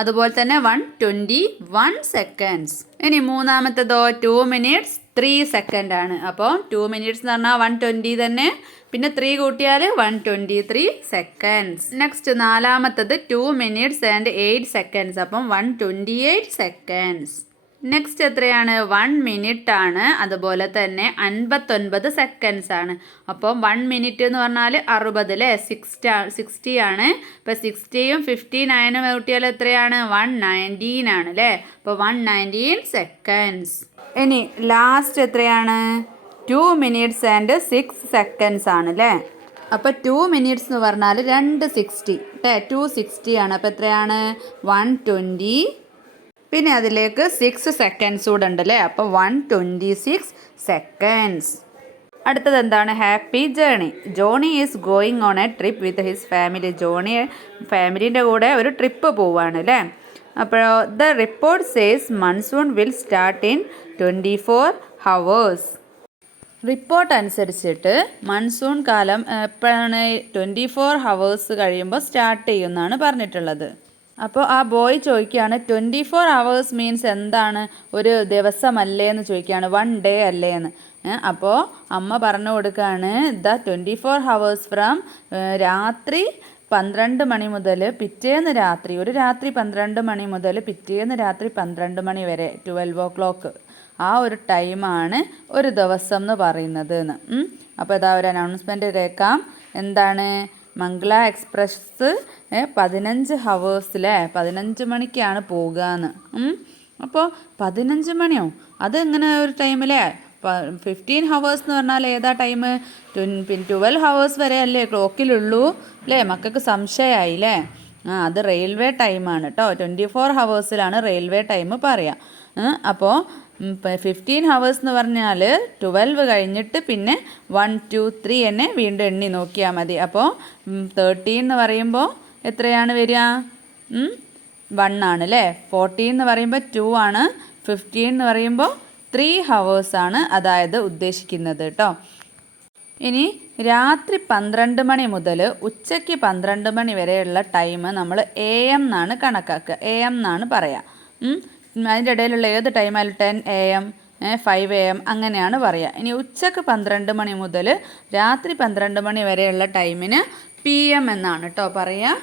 അതുപോലെ തന്നെ 121 seconds. ഇനി മൂന്നാമത്തതോ 2 minutes 3 seconds ആണ്. അപ്പോൾ 2 minutes എന്ന് പറഞ്ഞാൽ 120 തന്നെ, പിന്നെ 3 കൂട്ടിയാൽ 123 seconds. നെക്സ്റ്റ് നാലാമത്തത് 2 minutes and 8 seconds. അപ്പം 128 seconds. നെക്സ്റ്റ് എത്രയാണ്? 1 minute ആണ്. അതുപോലെ തന്നെ 59 seconds ആണ്. അപ്പം 1 minute എന്ന് പറഞ്ഞാൽ 60 അല്ലേ? 60 ആണ്. ഇപ്പോൾ 60യും 59ഉം കൂട്ടിയാൽ എത്രയാണ്? 119 ആണ് അല്ലേ? അപ്പോൾ 119 seconds. ഇനി ലാസ്റ്റ് എത്രയാണ്? 2 minutes and 6 seconds ആണ് അല്ലേ? അപ്പോൾ 2 minutes എന്ന് പറഞ്ഞാൽ 260 അല്ലേ? 260 ആണ്. അപ്പോൾ എത്രയാണ്? 120. പിന്നെ അതിലേക്ക് 6 seconds കൂടെ ഉണ്ട് അല്ലേ? അപ്പോൾ 126 seconds. അടുത്തത് എന്താണ്? Happy journey. Johnny is going on a trip with his family. Johnny ഫാമിലീൻ്റെ കൂടെ ഒരു ട്രിപ്പ് പോവുകയാണ് അല്ലേ? അപ്പോൾ the report says monsoon will start in 24 hours. Report അനുസരിച്ചിട്ട് മൺസൂൺ കാലം എപ്പോഴാണ്? 24 hours കഴിയുമ്പോൾ സ്റ്റാർട്ട് ചെയ്യുമെന്നാണ് പറഞ്ഞിട്ടുള്ളത്. അപ്പോൾ ആ ബോയ് ചോദിക്കുകയാണ് 24 hours മീൻസ് എന്താണ്? ഒരു ദിവസമല്ലേ എന്ന് ചോദിക്കുകയാണ്, 1 day അല്ലേ എന്ന്. അപ്പോൾ അമ്മ പറഞ്ഞു കൊടുക്കുകയാണ് ദ 24 hours ഫ്രം രാത്രി 12 മണി മുതൽ പിറ്റേന്ന് രാത്രി, ഒരു രാത്രി 12 മണി മുതൽ പിറ്റേന്ന് രാത്രി 12 മണി വരെ 12 o'clock, ആ ഒരു ടൈമാണ് ഒരു ദിവസം എന്ന് പറയുന്നത് എന്ന്. അപ്പോൾ ഇതാ ഒരു അനൗൺസ്മെൻറ്റ് കേൾക്കാം. എന്താണ്? മംഗള എക്സ്പ്രസ് 15 hours അല്ലേ? 15 മണിക്കാണ് പോകുക എന്ന്. അപ്പോൾ 15 മണിയോ? അതെങ്ങനെ ഒരു ടൈമില്ലേ? 15 hours എന്ന് പറഞ്ഞാൽ ഏതാ ടൈം? 12 hours വരെ അല്ലേ ക്ലോക്കിലുള്ളൂ അല്ലേ? മക്കൾക്ക് സംശയമായില്ലേ? അത് റെയിൽവേ ടൈമാണ് കേട്ടോ. 24 hours റെയിൽവേ ടൈം പറയാം. അപ്പോൾ 15 hours എന്ന് പറഞ്ഞാൽ 12 കഴിഞ്ഞിട്ട് പിന്നെ 1 2 3 എന്നെ വീണ്ടും എണ്ണി നോക്കിയാൽ മതി. അപ്പോൾ 13 എന്ന് പറയുമ്പോൾ എത്രയാണ് വരിക? 1 ആണ് അല്ലേ? 14 എന്ന് പറയുമ്പോൾ 2 ആണ്. 15 എന്ന് പറയുമ്പോൾ 3 hours ആണ് അതായത് ഉദ്ദേശിക്കുന്നത് കേട്ടോ. ഇനി രാത്രി 12 മണി മുതൽ ഉച്ചയ്ക്ക് 12 മണി വരെയുള്ള ടൈം നമ്മൾ AM എന്നാണ് കണക്കാക്കുക. AM എന്നാണ് പറയുക. അതിൻ്റെ ഇടയിലുള്ള ഏത് ടൈമായാലും 10 AM 5 AM അങ്ങനെയാണ് പറയുക. ഇനി ഉച്ചക്ക് 12 മണി മുതൽ രാത്രി 12 മണി വരെയുള്ള ടൈമിന് PM എന്നാണ് കേട്ടോ പറയുക.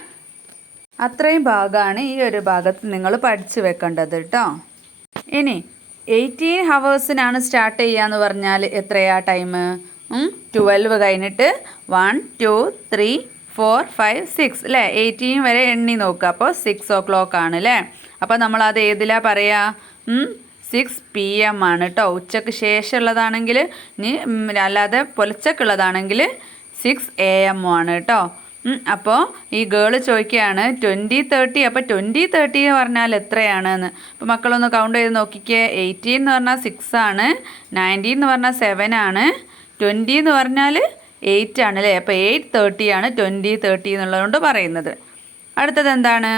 അത്രയും ഭാഗമാണ് ഈ ഒരു ഭാഗത്ത് നിങ്ങൾ പഠിച്ചു വെക്കേണ്ടത് കേട്ടോ. ഇനി 18 hours സ്റ്റാർട്ട് ചെയ്യുക എന്ന് പറഞ്ഞാൽ എത്രയാ ടൈം? 12 കഴിഞ്ഞിട്ട് 1 2 3 4 5 6 അല്ലേ? 18 വരെ എണ്ണി നോക്കുക. അപ്പോൾ 6 o'clock ആണ് അല്ലേ? അപ്പോൾ നമ്മളത് ഏതിലാണ് പറയുക? 6 PM ആണ് കേട്ടോ. ഉച്ചക്ക് ശേഷമുള്ളതാണെങ്കിൽ, ഇനി അല്ലാതെ പുലച്ചക്കുള്ളതാണെങ്കിൽ 6 AM ആണ് കേട്ടോ. അപ്പോൾ ഈ ഗേള് ചോദിക്കുകയാണ് 2030. അപ്പോൾ 2030 എന്ന് പറഞ്ഞാൽ എത്രയാണെന്ന്. അപ്പോൾ മക്കളൊന്ന് കൗണ്ട് ചെയ്ത് നോക്കിക്കേ. 18 എന്ന് പറഞ്ഞാൽ 6 ആണ്, 19 എന്ന് പറഞ്ഞാൽ 7 ആണ്, 20 എന്ന് പറഞ്ഞാൽ 8 ആണ് അല്ലേ? അപ്പോൾ 8:30 ആണ് 2030 എന്നുള്ളതുകൊണ്ട് പറയുന്നത്. അടുത്തത് എന്താണ്?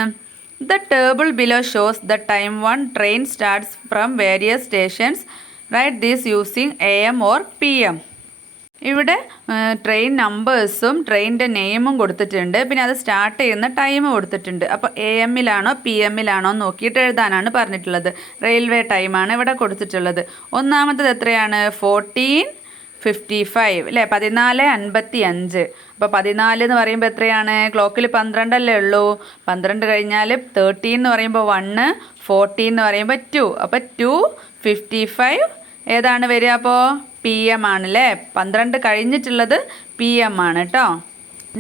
The table below shows the time one train starts from various stations. Write this using AM or PM. ഇവിടെ ട്രെയിൻ നമ്പേഴ്സും ട്രെയിനിൻ്റെ നെയിമും കൊടുത്തിട്ടുണ്ട്. പിന്നെ അത് സ്റ്റാർട്ട് ചെയ്യുന്ന ടൈം കൊടുത്തിട്ടുണ്ട്. അപ്പോൾ AM-ലാണോ PM-ലാണോ നോക്കിയിട്ട് എഴുതാനാണ് പറഞ്ഞിട്ടുള്ളത്. റെയിൽവേ ടൈമാണ് ഇവിടെ കൊടുത്തിട്ടുള്ളത്. ഒന്നാമത്തത് എത്രയാണ്? 14:55 അല്ലേ, 14:55. അപ്പോൾ 14 എന്ന് പറയുമ്പോൾ എത്രയാണ്? ക്ലോക്കിൽ 12 അല്ലേ ഉള്ളൂ. 12 കഴിഞ്ഞാൽ 13 എന്ന് പറയുമ്പോൾ 1, 14 എന്ന് പറയുമ്പോൾ 2. അപ്പോൾ 2:55 ഏതാണ് വരിക? അപ്പോൾ PM ആണല്ലേ. 12 കഴിഞ്ഞിട്ടുള്ളത് PM ആണ് കേട്ടോ.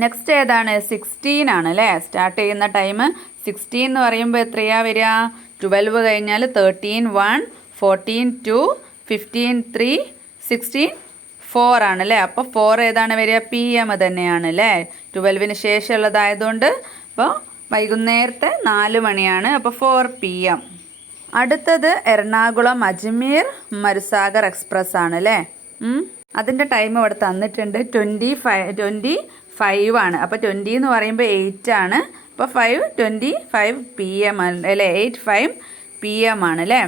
നെക്സ്റ്റ് ഏതാണ്? 16 ആണല്ലേ. സ്റ്റാർട്ട് ചെയ്യുന്ന ടൈം 16 എന്ന് പറയുമ്പോൾ എത്രയാണ് വരിക? 12 കഴിഞ്ഞാൽ 13 1, 14 2, 15 3, 16 4 ആണല്ലേ. അപ്പോൾ 4 ഏതാണ് വരിക? PM തന്നെയാണ് അല്ലേ. 12-ന് ശേഷമുള്ളതായതുകൊണ്ട് അപ്പോൾ വൈകുന്നേരത്തെ 4 മണിയാണ്. അപ്പോൾ 4 PM. അടുത്തത് എറണാകുളം അജ്മീർ മരുസാഗർ എക്സ്പ്രസ് ആണ് അല്ലേ. അതിൻ്റെ ടൈം ഇവിടെ തന്നിട്ടുണ്ട്. 25 ആണ്. അപ്പോൾ 20 എന്ന് പറയുമ്പോൾ 8 ആണ്. അപ്പോൾ 5:25 PM അല്ലേ. 8:5 PM ആണ് അല്ലേ.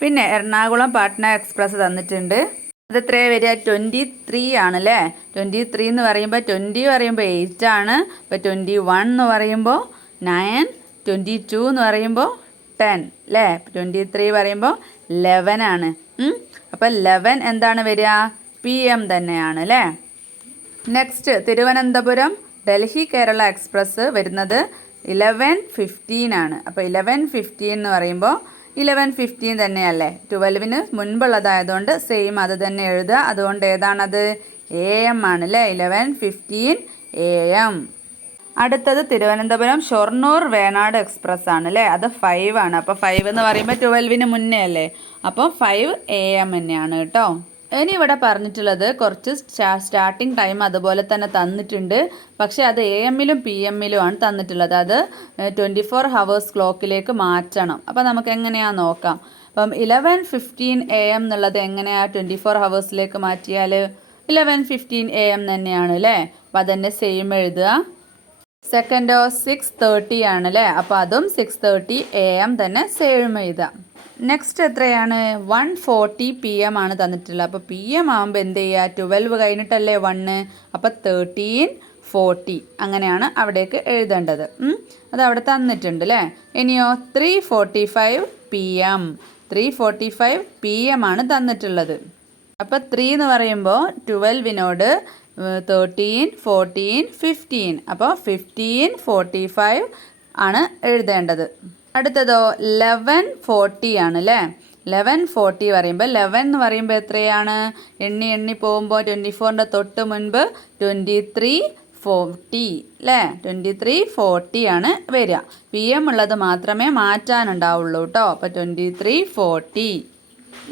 പിന്നെ എറണാകുളം പാട്ന എക്സ്പ്രസ് തന്നിട്ടുണ്ട്. അതെത്രയാണ് വരിക? 23 ആണല്ലേ. 23 എന്ന് പറയുമ്പോൾ 20 പറയുമ്പോൾ 8 ആണ്. അപ്പോൾ 21 എന്ന് പറയുമ്പോൾ 9, 22 എന്ന് പറയുമ്പോൾ 10 അല്ലേ. 23 പറയുമ്പോൾ 11 ആണ്. അപ്പോൾ 11 എന്താണ് വരിക? PM തന്നെയാണ് അല്ലേ. നെക്സ്റ്റ് തിരുവനന്തപുരം ഡൽഹി കേരള എക്സ്പ്രസ് വരുന്നത് 11:15 ആണ്. അപ്പോൾ 11:15 എന്ന് പറയുമ്പോൾ 11:15 തന്നെയല്ലേ. 12-ന് മുൻപുള്ളതായതുകൊണ്ട് സെയിം അത് തന്നെ എഴുതുക. അതുകൊണ്ട് ഏതാണത്? AM ആണ് അല്ലേ. 11:15 AM. അടുത്തത് തിരുവനന്തപുരം ഷൊർണൂർ വേണാട് എക്സ്പ്രസ് ആണ് അല്ലേ. അത് 5 ആണ്. അപ്പോൾ 5 എന്ന് പറയുമ്പോൾ 12-ന് മുന്നേ അല്ലേ. അപ്പോൾ 5 AM തന്നെയാണ് കേട്ടോ. ഇനി ഇവിടെ പറഞ്ഞിട്ടുള്ളത് കുറച്ച് സ്റ്റാർട്ടിങ് ടൈം അതുപോലെ തന്നെ തന്നിട്ടുണ്ട്. പക്ഷേ അത് AM-ലും PM-ലും ആണ് തന്നിട്ടുള്ളത്. അത് 24 hours ക്ലോക്കിലേക്ക് മാറ്റണം. അപ്പോൾ നമുക്ക് എങ്ങനെയാണെന്ന് നോക്കാം. അപ്പം 11:15 AM എന്നുള്ളത് എങ്ങനെയാണ് 24 ഹവേഴ്സിലേക്ക് മാറ്റിയാൽ? 11:15 AM തന്നെയാണ് അല്ലേ. അപ്പോൾ അതന്നെ സെയിം എഴുതുക. സെക്കൻഡോ 6:30 ആണ് അല്ലേ. അപ്പോൾ അതും 6:30 AM തന്നെ സെയിം എഴുതുക. നെക്സ്റ്റ് എത്രയാണ്? 1:40 PM ആണ് തന്നിട്ടുള്ളത്. അപ്പോൾ PM ആകുമ്പോൾ എന്ത് ചെയ്യുക? 12 കഴിഞ്ഞിട്ടല്ലേ 1. അപ്പോൾ 13:40 അങ്ങനെയാണ് അവിടേക്ക് എഴുതേണ്ടത്. അത് അവിടെ തന്നിട്ടുണ്ട് അല്ലേ. ഇനിയോ 3:45 PM. 3:45 PM ആണ് തന്നിട്ടുള്ളത്. അപ്പോൾ 3 എന്ന് പറയുമ്പോൾ 12-നോട് 13, 14, 15. അപ്പോൾ 15:45 ആണ് എഴുതേണ്ടത്. അടുത്തതോ 11:40 ആണ് അല്ലേ. 11:40 പറയുമ്പോൾ 11 എന്ന് പറയുമ്പോൾ എത്രയാണ്? എണ്ണി പോകുമ്പോൾ 24-ൻ്റെ തൊട്ട് മുൻപ് 23:40 അല്ലേ. 23:40 ആണ് വരിക. PM ഉള്ളത് മാത്രമേ മാറ്റാനുണ്ടാവുള്ളൂ കേട്ടോ. അപ്പോൾ 23:40.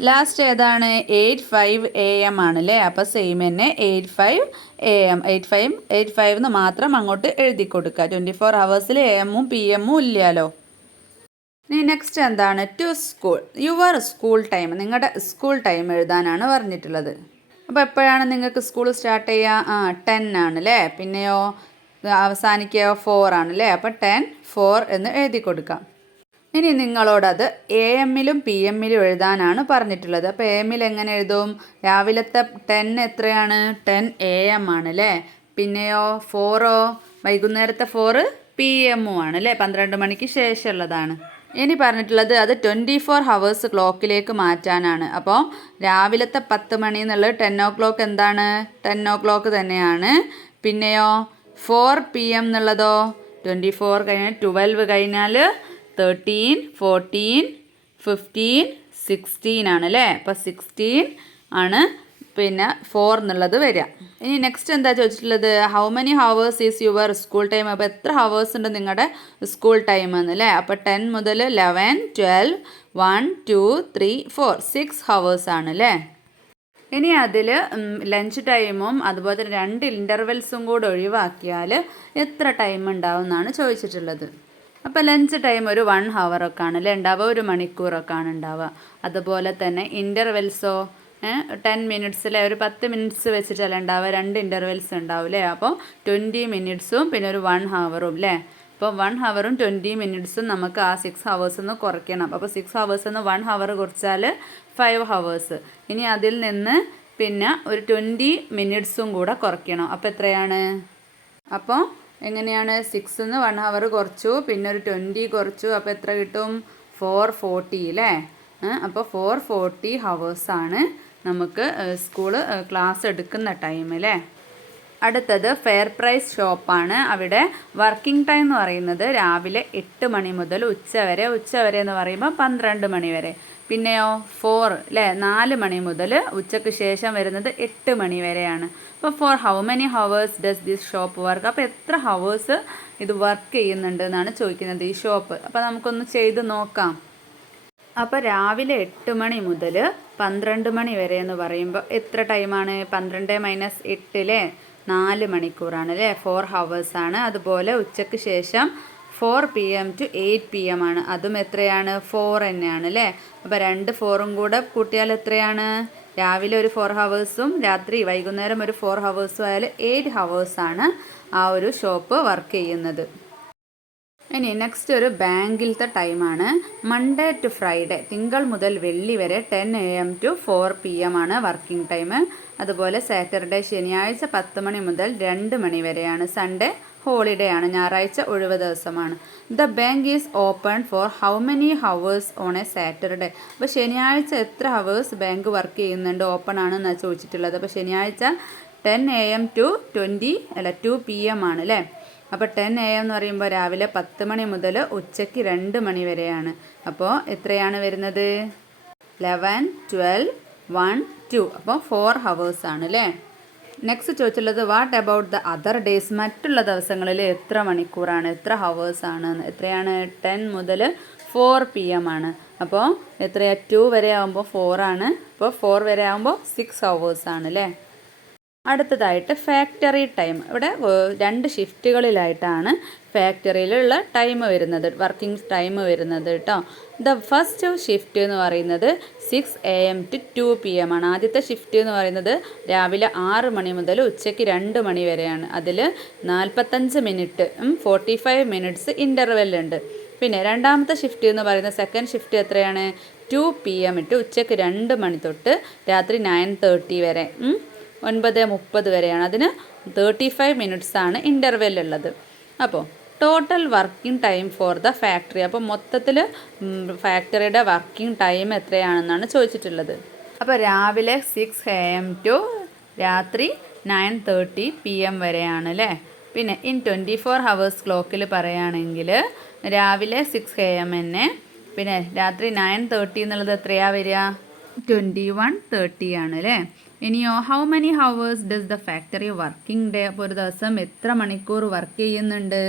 ലാസ്റ്റ് ഏതാണ്? 8:05 AM ആണല്ലേ. അപ്പോൾ സെയിം തന്നെ 8:05 AM. 8:05 എന്ന് മാത്രം അങ്ങോട്ട് എഴുതി കൊടുക്കുക. 24 ഹവേഴ്സിൽ AM-ഉം PM-ഉം ഇല്ലല്ലോ. ഇനി നെക്സ്റ്റ് എന്താണ്? To school. Your school time. നിങ്ങളുടെ സ്കൂൾ ടൈം എഴുതാനാണ് പറഞ്ഞിട്ടുള്ളത്. അപ്പോൾ എപ്പോഴാണ് നിങ്ങൾക്ക് സ്കൂൾ സ്റ്റാർട്ട് ചെയ്യുക? 10 ആണ് അല്ലേ. പിന്നെയോ അവസാനിക്കുക 4 ആണല്ലേ. അപ്പോൾ 10:04 എന്ന് എഴുതി കൊടുക്കാം. ഇനി നിങ്ങളോടത് AM-ലും PM-ലും എഴുതാനാണ് പറഞ്ഞിട്ടുള്ളത്. അപ്പോൾ AM-ൽ എങ്ങനെ എഴുതും? രാവിലത്തെ 10 എത്രയാണ്? 10 AM ആണ് അല്ലേ. പിന്നെയോ 4ഓ വൈകുന്നേരത്തെ 4 PM-ഉം ആണ് അല്ലേ. 12 മണിക്ക് ശേഷമുള്ളതാണ്. ഇനി പറഞ്ഞിട്ടുള്ളത് അത് 24 ഹവേഴ്സ് ക്ലോക്കിലേക്ക് മാറ്റാനാണ്. അപ്പോൾ രാവിലത്തെ 10 മണി എന്നുള്ളത് 10 o'clock എന്താണ്? 10 o'clock തന്നെയാണ്. പിന്നെയോ 4 PM എന്നുള്ളതോ 24 കഴിഞ്ഞാൽ 12 കഴിഞ്ഞാൽ 13, 14, 15, 16 ആണ് അല്ലേ. അപ്പോൾ 16 ആണ് പിന്നെ 4 എന്നുള്ളത് വരിക. ഇനി നെക്സ്റ്റ് എന്താ ചോദിച്ചിട്ടുള്ളത്? How many hours is your school time. അപ്പോൾ എത്ര ഹവേഴ്സ് ഉണ്ട് നിങ്ങളുടെ സ്കൂൾ ടൈം എന്നല്ലേ. അപ്പോൾ 10 മുതൽ 11, 12, 1, 2, 3, 4 6 ഹവേഴ്സ് ആണ് അല്ലേ. ഇനി അതിൽ ലഞ്ച് ടൈമും അതുപോലെ തന്നെ 2 ഇൻ്റർവെൽസും കൂടെ ഒഴിവാക്കിയാൽ എത്ര ടൈം ഉണ്ടാവും എന്നാണ് ചോദിച്ചിട്ടുള്ളത്. അപ്പോൾ ലഞ്ച് ടൈം ഒരു 1 ഹവറൊക്കെ ആണല്ലേ ഉണ്ടാവുക. 1 മണിക്കൂറൊക്കെ ആണ് ഉണ്ടാവുക. അതുപോലെ തന്നെ ഇൻ്റർവെൽസോ 10 മിനിറ്റ്സിലെ ഒരു 10 മിനിറ്റ്സ് വെച്ചിട്ടല്ല ഉണ്ടാവുക. 2 ഇൻ്റർവെൽസ് ഉണ്ടാവും അല്ലേ. അപ്പോൾ 20 മിനിറ്റ്സും പിന്നെ ഒരു 1 ഹവറും അല്ലേ. അപ്പോൾ 1 ഹവറും 20 മിനിറ്റ്സും നമുക്ക് ആ 6 ഹവേഴ്സ് നിന്ന് കുറയ്ക്കണം. അപ്പോൾ 6 ഹവേഴ്സ് നിന്ന് 1 ഹവർ കുറച്ചാൽ 5 ഹവേഴ്സ്. ഇനി അതിൽ നിന്ന് പിന്നെ ഒരു 20 മിനിറ്റ്സും കൂടെ കുറയ്ക്കണം. അപ്പോൾ എത്രയാണ്? അപ്പോൾ എങ്ങനെയാണ്? 6ന്ന് 1 ഹവർ കുറച്ചു, പിന്നെ ഒരു 20 കുറച്ചു, അപ്പോൾ എത്ര കിട്ടും? 440 അല്ലേ? അപ്പോൾ 440 ഹവേഴ്സാണ് നമുക്ക് സ്കൂള് ക്ലാസ് എടുക്കുന്ന ടൈം അല്ലേ? അടുത്തത് ഫെയർ പ്രൈസ് ഷോപ്പാണ്. അവിടെ വർക്കിംഗ് ടൈം എന്ന് പറയുന്നത് രാവിലെ 8 മണി മുതൽ ഉച്ചവരെ എന്ന് പറയുമ്പോൾ 12 മണി വരെ. പിന്നെയോ 4 മണി മുതൽ ഉച്ചയ്ക്ക് ശേഷം വരുന്നത് 8 മണി വരെയാണ്. അപ്പോൾ for how many hours does this shop work? അപ്പോൾ എത്ര ഹവേഴ്സ് ഇത് വർക്ക് ചെയ്യുന്നുണ്ട് എന്നാണ് ചോദിക്കുന്നത് ഈ ഷോപ്പ്. അപ്പോൾ നമുക്കൊന്ന് ചെയ്ത് നോക്കാം. അപ്പോൾ രാവിലെ 8 മണി മുതൽ 12 മണി വരെ എന്ന് പറയുമ്പോൾ എത്ര ടൈമാണ്? 12 - 8 4 മണിക്കൂറാണ് അല്ലേ? 4 ഹവേഴ്സാണ്. അതുപോലെ ഉച്ചയ്ക്ക് ശേഷം 4 PM to 8 PM ആണ്. അതും എത്രയാണ്? 4 തന്നെയാണ് അല്ലേ? അപ്പോൾ 2 4ഉം കൂടെ കൂട്ടിയാൽ എത്രയാണ്? രാവിലെ ഒരു 4 ഹവേഴ്സും വൈകുന്നേരം ഒരു 4 ഹവേഴ്സും ആയാൽ 8 ഹവേഴ്സാണ് ആ ഒരു ഷോപ്പ് വർക്ക് ചെയ്യുന്നത്. ഇനി നെക്സ്റ്റ് ഒരു ബാങ്കിലത്തെ ടൈമാണ്. മൺഡേ ടു ഫ്രൈഡേ, തിങ്കൾ മുതൽ വെള്ളി വരെ 10 AM to 4 PM ആണ് വർക്കിംഗ് ടൈം. അതുപോലെ സാറ്റർഡേ ശനിയാഴ്ച 10 മണി മുതൽ 2 മണി വരെയാണ്. സൺഡേ ഹോളിഡേ ആണ്, ഞായറാഴ്ച ഒഴിവ് ദിവസമാണ്. The bank is open four how many hours on A Saturday? അപ്പോൾ ശനിയാഴ്ച എത്ര ഹവേഴ്സ് ബാങ്ക് വർക്ക് ചെയ്യുന്നുണ്ട്, ഓപ്പൺ ആണെന്നാണ് ചോദിച്ചിട്ടുള്ളത്. അപ്പോൾ ശനിയാഴ്ച 10 AM to 2 PM ആണ് അല്ലേ? അപ്പോൾ 10 AM എന്ന് പറയുമ്പോൾ രാവിലെ 10 മണി മുതൽ ഉച്ചയ്ക്ക് 2 മണി വരെയാണ്. അപ്പോൾ എത്രയാണ് വരുന്നത്? 11, 12, 1, 2. അപ്പോൾ 4 ഹവേഴ്സാണ് അല്ലേ? നെക്സ്റ്റ് ചോദിച്ചുള്ളത് what about the other days? മറ്റുള്ള ദിവസങ്ങളിൽ എത്ര മണിക്കൂറാണ്, എത്ര ഹവേഴ്സാണ്? എത്രയാണ്? 10 മുതൽ 4 PM ആണ്. അപ്പോൾ എത്രയാണ്? 2 വരെ ആകുമ്പോൾ 4 ആണ്. അപ്പോൾ 4 വരെ ആകുമ്പോൾ 6 ഹവേഴ്സാണ് അല്ലേ? അടുത്തതായിട്ട് ഫാക്ടറി ടൈം. ഇവിടെ 2 ഷിഫ്റ്റുകളിലായിട്ടാണ് ഫാക്ടറിയിലുള്ള ടൈം വരുന്നത്, വർക്കിംഗ് ടൈം വരുന്നത് കേട്ടോ. ദ ഫസ്റ്റ് ഷിഫ്റ്റ് എന്ന് പറയുന്നത് 6 AM to 2 PM ആണ്. ആദ്യത്തെ ഷിഫ്റ്റ് എന്ന് പറയുന്നത് രാവിലെ 6 മണി മുതൽ ഉച്ചയ്ക്ക് 2 മണി വരെയാണ്. അതിൽ 45 മിനിറ്റ് 45 മിനിറ്റ്സ് ഇൻ്റർവെല്ലുണ്ട്. പിന്നെ രണ്ടാമത്തെ ഷിഫ്റ്റ് എന്ന് പറയുന്നത് സെക്കൻഡ് ഷിഫ്റ്റ് എത്രയാണ്? 2 PM to ഉച്ചയ്ക്ക് 2 മണി തൊട്ട് രാത്രി 9:30 വരെ 9:30 വരെയാണ്. അതിന് 35 മിനിറ്റ്സാണ് ഇൻ്റർവെല്ലുള്ളത്. അപ്പോൾ total working time for the factory, അപ്പോൾ മൊത്തത്തിൽ ഫാക്ടറിയുടെ വർക്കിംഗ് ടൈം എത്രയാണെന്നാണ് ചോദിച്ചിട്ടുള്ളത്. അപ്പോൾ രാവിലെ 6 AM to രാത്രി 9:30 PM വരെയാണ് അല്ലേ? പിന്നെ ഇൻ 24 ഹവേഴ്സ് ക്ലോക്കിൽ പറയുകയാണെങ്കിൽ രാവിലെ 6 AM തന്നെ, പിന്നെ രാത്രി 9:30 എന്നുള്ളത് എത്രയാണ് വരിക? 21:30 ആണ് അല്ലേ? ഇനിയോ how many hours does the factory working day? അപ്പോൾ ഒരു ദിവസം എത്ര മണിക്കൂർ വർക്ക് ചെയ്യുന്നുണ്ട്?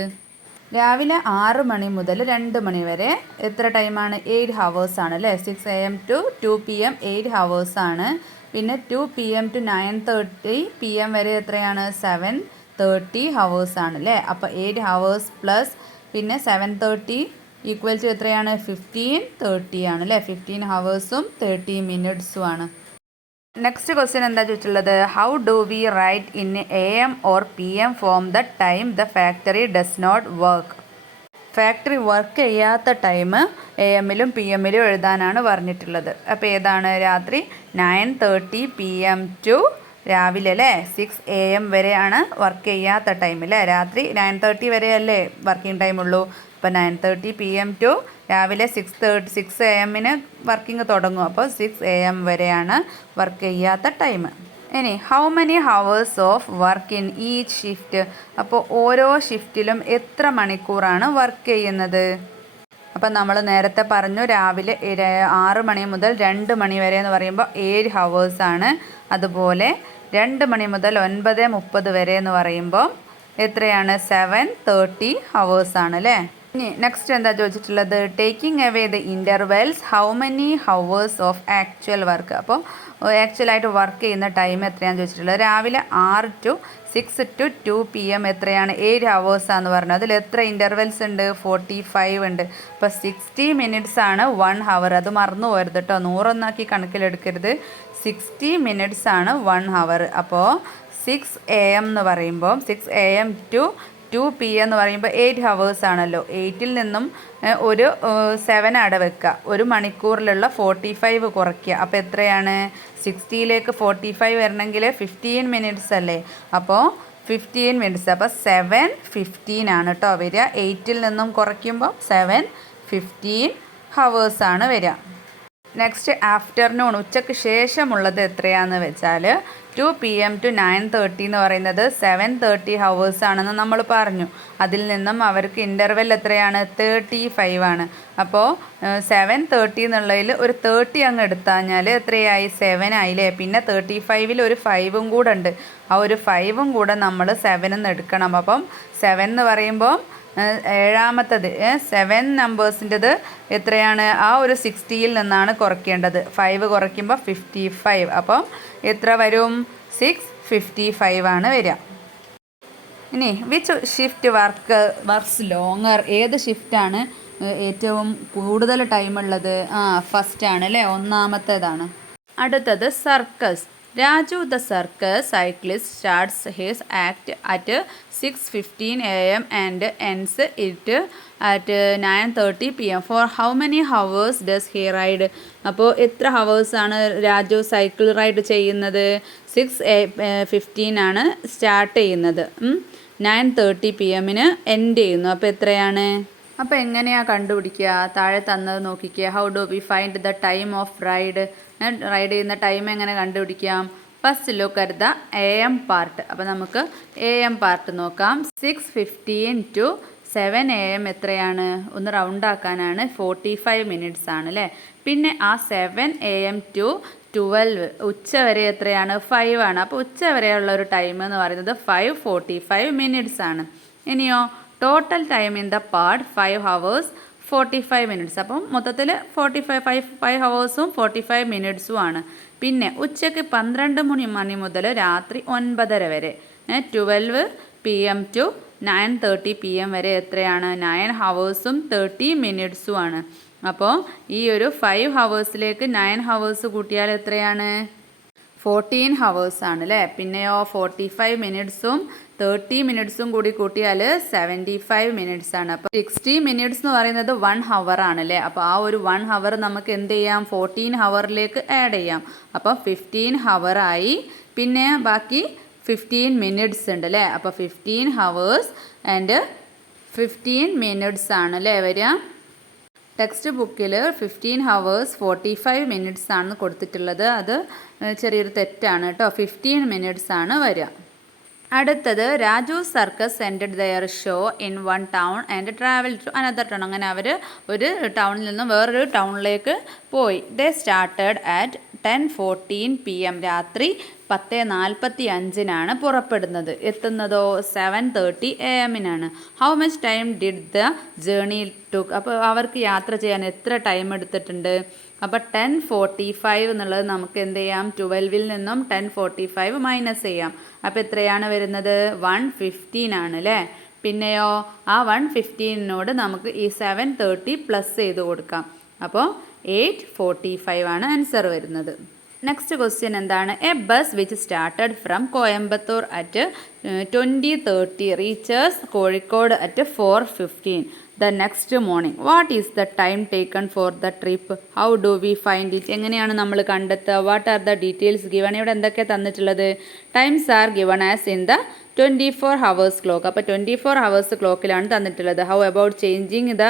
രാവിലെ 6 മണി മുതൽ 2 മണി വരെ എത്ര ടൈമാണ്? 8 ഹവേഴ്സാണ് അല്ലേ? 6 AM to 2 PM 8 ഹവേഴ്സാണ്. പിന്നെ 2 PM to 9:30 PM വരെ എത്രയാണ്? 7:30 ഹവേഴ്സാണ് അല്ലേ? അപ്പോൾ 8 ഹവേഴ്സ് പ്ലസ് പിന്നെ 7:30 ഈക്വൽ ടു എത്രയാണ്? 15:30 ആണ് അല്ലേ? 15 ഹവേഴ്സും 30 മിനിറ്റ്സും. നെക്സ്റ്റ് ക്വസ്റ്റ്യൻ എന്താ ചോദിച്ചിട്ടുള്ളത്? How do we write in AM or PM form the time the factory does not work? Factory work ചെയ്യാത്ത ടൈം AM-ലും PM-ലും എഴുതാനാണ് പറഞ്ഞിട്ടുള്ളത്. അപ്പോൾ ഏതാണ്? രാത്രി 9:30 PM to രാവിലെ അല്ലേ 6 AM വരെയാണ് വർക്ക് ചെയ്യാത്ത ടൈം അല്ലേ? രാത്രി 9:30 വരെയല്ലേ വർക്കിംഗ് ടൈം ഉള്ളൂ. അപ്പോൾ 9:30 PM to രാവിലെ 6 AM വർക്കിംഗ് തുടങ്ങും. അപ്പോൾ 6 AM വരെയാണ് വർക്ക് ചെയ്യാത്ത ടൈം. ഇനി how many hours of work in each shift? അപ്പോൾ ഓരോ ഷിഫ്റ്റിലും എത്ര മണിക്കൂറാണ് വർക്ക് ചെയ്യുന്നത്? അപ്പം നമ്മൾ നേരത്തെ പറഞ്ഞു രാവിലെ 6 മണി മുതൽ 2 മണി വരെ എന്ന് പറയുമ്പോൾ 7 ഹവേഴ്സാണ്. അതുപോലെ 2 മണി മുതൽ 9:30 വരെ എന്ന് പറയുമ്പോൾ എത്രയാണ്? 7:30 ഹവേഴ്സാണ് അല്ലേ? ഇനി നെക്സ്റ്റ് എന്താ ചോദിച്ചിട്ടുള്ളത്? Taking away the intervals how many hours of actual work? അപ്പോൾ ആക്ച്വലായിട്ട് വർക്ക് ചെയ്യുന്ന ടൈം എത്രയാണെന്ന് ചോദിച്ചിട്ടുള്ളത്. രാവിലെ 6 to 6 to 2 PM എത്രയാണ്? 7 ഹവേഴ്സാന്ന് പറഞ്ഞു. അതിൽ എത്ര ഇൻ്റർവെൽസ് ഉണ്ട്? 45 ഉണ്ട്. അപ്പോൾ 60 മിനിറ്റ്സ് ആണ് 1 ഹവർ. അത് മറന്നു പോരുത് കേട്ടോ, 100 കണക്കിലെടുക്കരുത്. 60 മിനിറ്റ്സ് ആണ് 1 ഹവർ. അപ്പോൾ 6 AM എന്ന് പറയുമ്പോൾ 6 AM to 2 PM എന്ന് പറയുമ്പോൾ 8 hours ആണല്ലോ. 8ൽ നിന്നും ഒരു 7 അവിടെ വെക്കുക. ഒരു മണിക്കൂറിലുള്ള 45 കുറയ്ക്കുക. അപ്പോൾ എത്രയാണ്? 60ലേക്ക് 45 വരണമെങ്കിൽ 15 minutes അല്ലേ? അപ്പോൾ 15 minutes. അപ്പോൾ 7:15 ആണ് കേട്ടോ വരിക. 8ൽ നിന്നും കുറയ്ക്കുമ്പോൾ 7:15 hours ആണ് വരിക. നെക്സ്റ്റ് ആഫ്റ്റർനൂൺ, ഉച്ചയ്ക്ക് ശേഷമുള്ളത് എത്രയാണെന്ന് വെച്ചാൽ 2 PM to 9:30 എന്ന് പറയുന്നത് 7:30 hours ആണെന്ന് നമ്മൾ പറഞ്ഞു. അതിൽ നിന്നും അവർക്ക് ഇൻ്റർവെൽ എത്രയാണ്? 35 ആണ്. അപ്പോൾ 7:30 എന്നുള്ളതിൽ ഒരു 30 അങ്ങ് എടുത്താൽ എത്രയായി? 7 ആയില്ലേ? പിന്നെ 35ൽ ഒരു 5ഉം കൂടെ ഉണ്ട്. ആ ഒരു 5ഉം കൂടെ നമ്മൾ 7 എന്ന് എടുക്കണം. അപ്പം 7 എന്ന് പറയുമ്പോൾ ഏഴാമത്തത് 7 നമ്പേഴ്സിൻ്റെത് എത്രയാണ്? ആ ഒരു 60ൽ നിന്നാണ് കുറയ്ക്കേണ്ടത്. 5 കുറയ്ക്കുമ്പോൾ 55. അപ്പം എത്ര വരും? 6:55 ആണ് വരിക. ഇനി വിച്ച് ഷിഫ്റ്റ് വർക്ക്സ് ലോങ്ങർ? ഏത് ഷിഫ്റ്റാണ് ഏറ്റവും കൂടുതൽ ടൈമുള്ളത്? ഫസ്റ്റ് ആണ് അല്ലേ? ഒന്നാമത്തേതാണ്. അടുത്തത് circus. Raju the circus cyclist starts his act at 6:15 AM and ends it at 9:30 PM. For how many hours does he ride? അപ്പോൾ എത്ര ഹവേഴ്സാണ് രാജു സൈക്കിൾ റൈഡ് ചെയ്യുന്നത്? 6:15 ആണ് സ്റ്റാർട്ട് ചെയ്യുന്നത്, 9:30 PM എൻഡ് ചെയ്യുന്നു. അപ്പോൾ എത്രയാണ്? അപ്പോൾ എങ്ങനെയാണ് കണ്ടുപിടിക്കുക? താഴെ തന്നത് നോക്കിക്കുക. How do we find the time of ride? Ride ചെയ്യുന്ന ടൈം എങ്ങനെ കണ്ടുപിടിക്കാം? First look at the AM part. അപ്പോൾ നമുക്ക് AM പാർട്ട് നോക്കാം. 6:15 to 7 AM എത്രയാണ്? ഒന്ന് റൗണ്ട് ആക്കാനാണ് 45 minutes ആണ് അല്ലേ? പിന്നെ ആ 7 AM to 12 ഉച്ച വരെ എത്രയാണ്? 5 ആണ്. അപ്പോൾ ഉച്ച വരെയുള്ള ഒരു ടൈം എന്ന് പറയുന്നത് 5:45 minutes ആണ്. ഇനിയോ total time in the part 5 hours 45 minutes. അപ്പം മൊത്തത്തിൽ 5 ഹവേഴ്സും 45 മിനിറ്റ്സും ആണ്. പിന്നെ ഉച്ചയ്ക്ക് 12 മണി മുതൽ രാത്രി 9:30 വരെ 12 PM to 9:30 PM വരെ എത്രയാണ്? 9 ഹവേഴ്സും 30 മിനിറ്റ്സും ആണ്. അപ്പോൾ ഈ ഒരു 5 ഹവേഴ്സിലേക്ക് 9 ഹവേഴ്സ് കൂട്ടിയാൽ എത്രയാണ്? 14 hours ആണ് അല്ലേ? പിന്നെയോ 45 മിനിറ്റ്സും 30 മിനിറ്റ്സും കൂടി കൂട്ടിയാൽ 75 മിനിറ്റ്സ് ആണ്. അപ്പോൾ 60 മിനിറ്റ്സ് എന്ന് പറയുന്നത് 1 hour ആണല്ലേ? അപ്പോൾ ആ ഒരു 1 hour നമുക്ക് എന്ത് ചെയ്യാം? 14 hourലേക്ക് ആഡ് ചെയ്യാം. അപ്പോൾ 15 hour ആയി. പിന്നെ ബാക്കി 15 മിനിറ്റ്സ് ഉണ്ട് അല്ലേ? അപ്പോൾ 15 hours ആൻഡ് 15 മിനിറ്റ്സ് ആണ് അല്ലേ വരിക? ടെക്സ്റ്റ് ബുക്കിൽ 15 hours 45 minutes ആണ് കൊടുത്തിട്ടുള്ളത്. അത് ചെറിയൊരു തെറ്റാണ് കേട്ടോ. 15 minutes ആണ് വരിക. അടുത്തത് Raju circus ended their show in one town and travel to another town. അങ്ങനെ അവർ ഒരു ടൗണിൽ നിന്നും വേറൊരു ടൗണിലേക്ക് പോയി. They started at 10:14 PM. രാത്രി 10:45 പുറപ്പെടുന്നത്. എത്തുന്നതോ 7:30 AM. How much time did the journey took? അപ്പോൾ അവർക്ക് യാത്ര ചെയ്യാൻ എത്ര ടൈം എടുത്തിട്ടുണ്ട്? അപ്പോൾ 10:45 എന്നുള്ളത് നമുക്ക് എന്ത് ചെയ്യാം? 12ൽ നിന്നും 10:45 മൈനസ് ചെയ്യാം. അപ്പോൾ എത്രയാണ് വരുന്നത്? 1:15 ആണ് അല്ലേ? പിന്നെയോ ആ 1:15നോട് നമുക്ക് ഈ 7:30 പ്ലസ് ചെയ്ത് കൊടുക്കാം. അപ്പോൾ 8:45 ആണ് ആൻസർ വരുന്നത്. നെക്സ്റ്റ് ക്വസ്റ്റ്യൻ എന്താണ്? A bus which started from Coimbatore at 20:30 reaches Kozhikode at 4:15 the next morning. What is the time taken for the trip? How do we find it? എങ്ങനെയാണ് നമ്മൾ കണ്ടെത്തുക? What are the details given? ഇവിടെ എന്തൊക്കെയാണ് തന്നിട്ടുള്ളത്? Times are given as in the 24 hours clock. അപ്പോൾ 24 hours ക്ലോക്കിലാണ് തന്നിട്ടുള്ളത്. How about changing the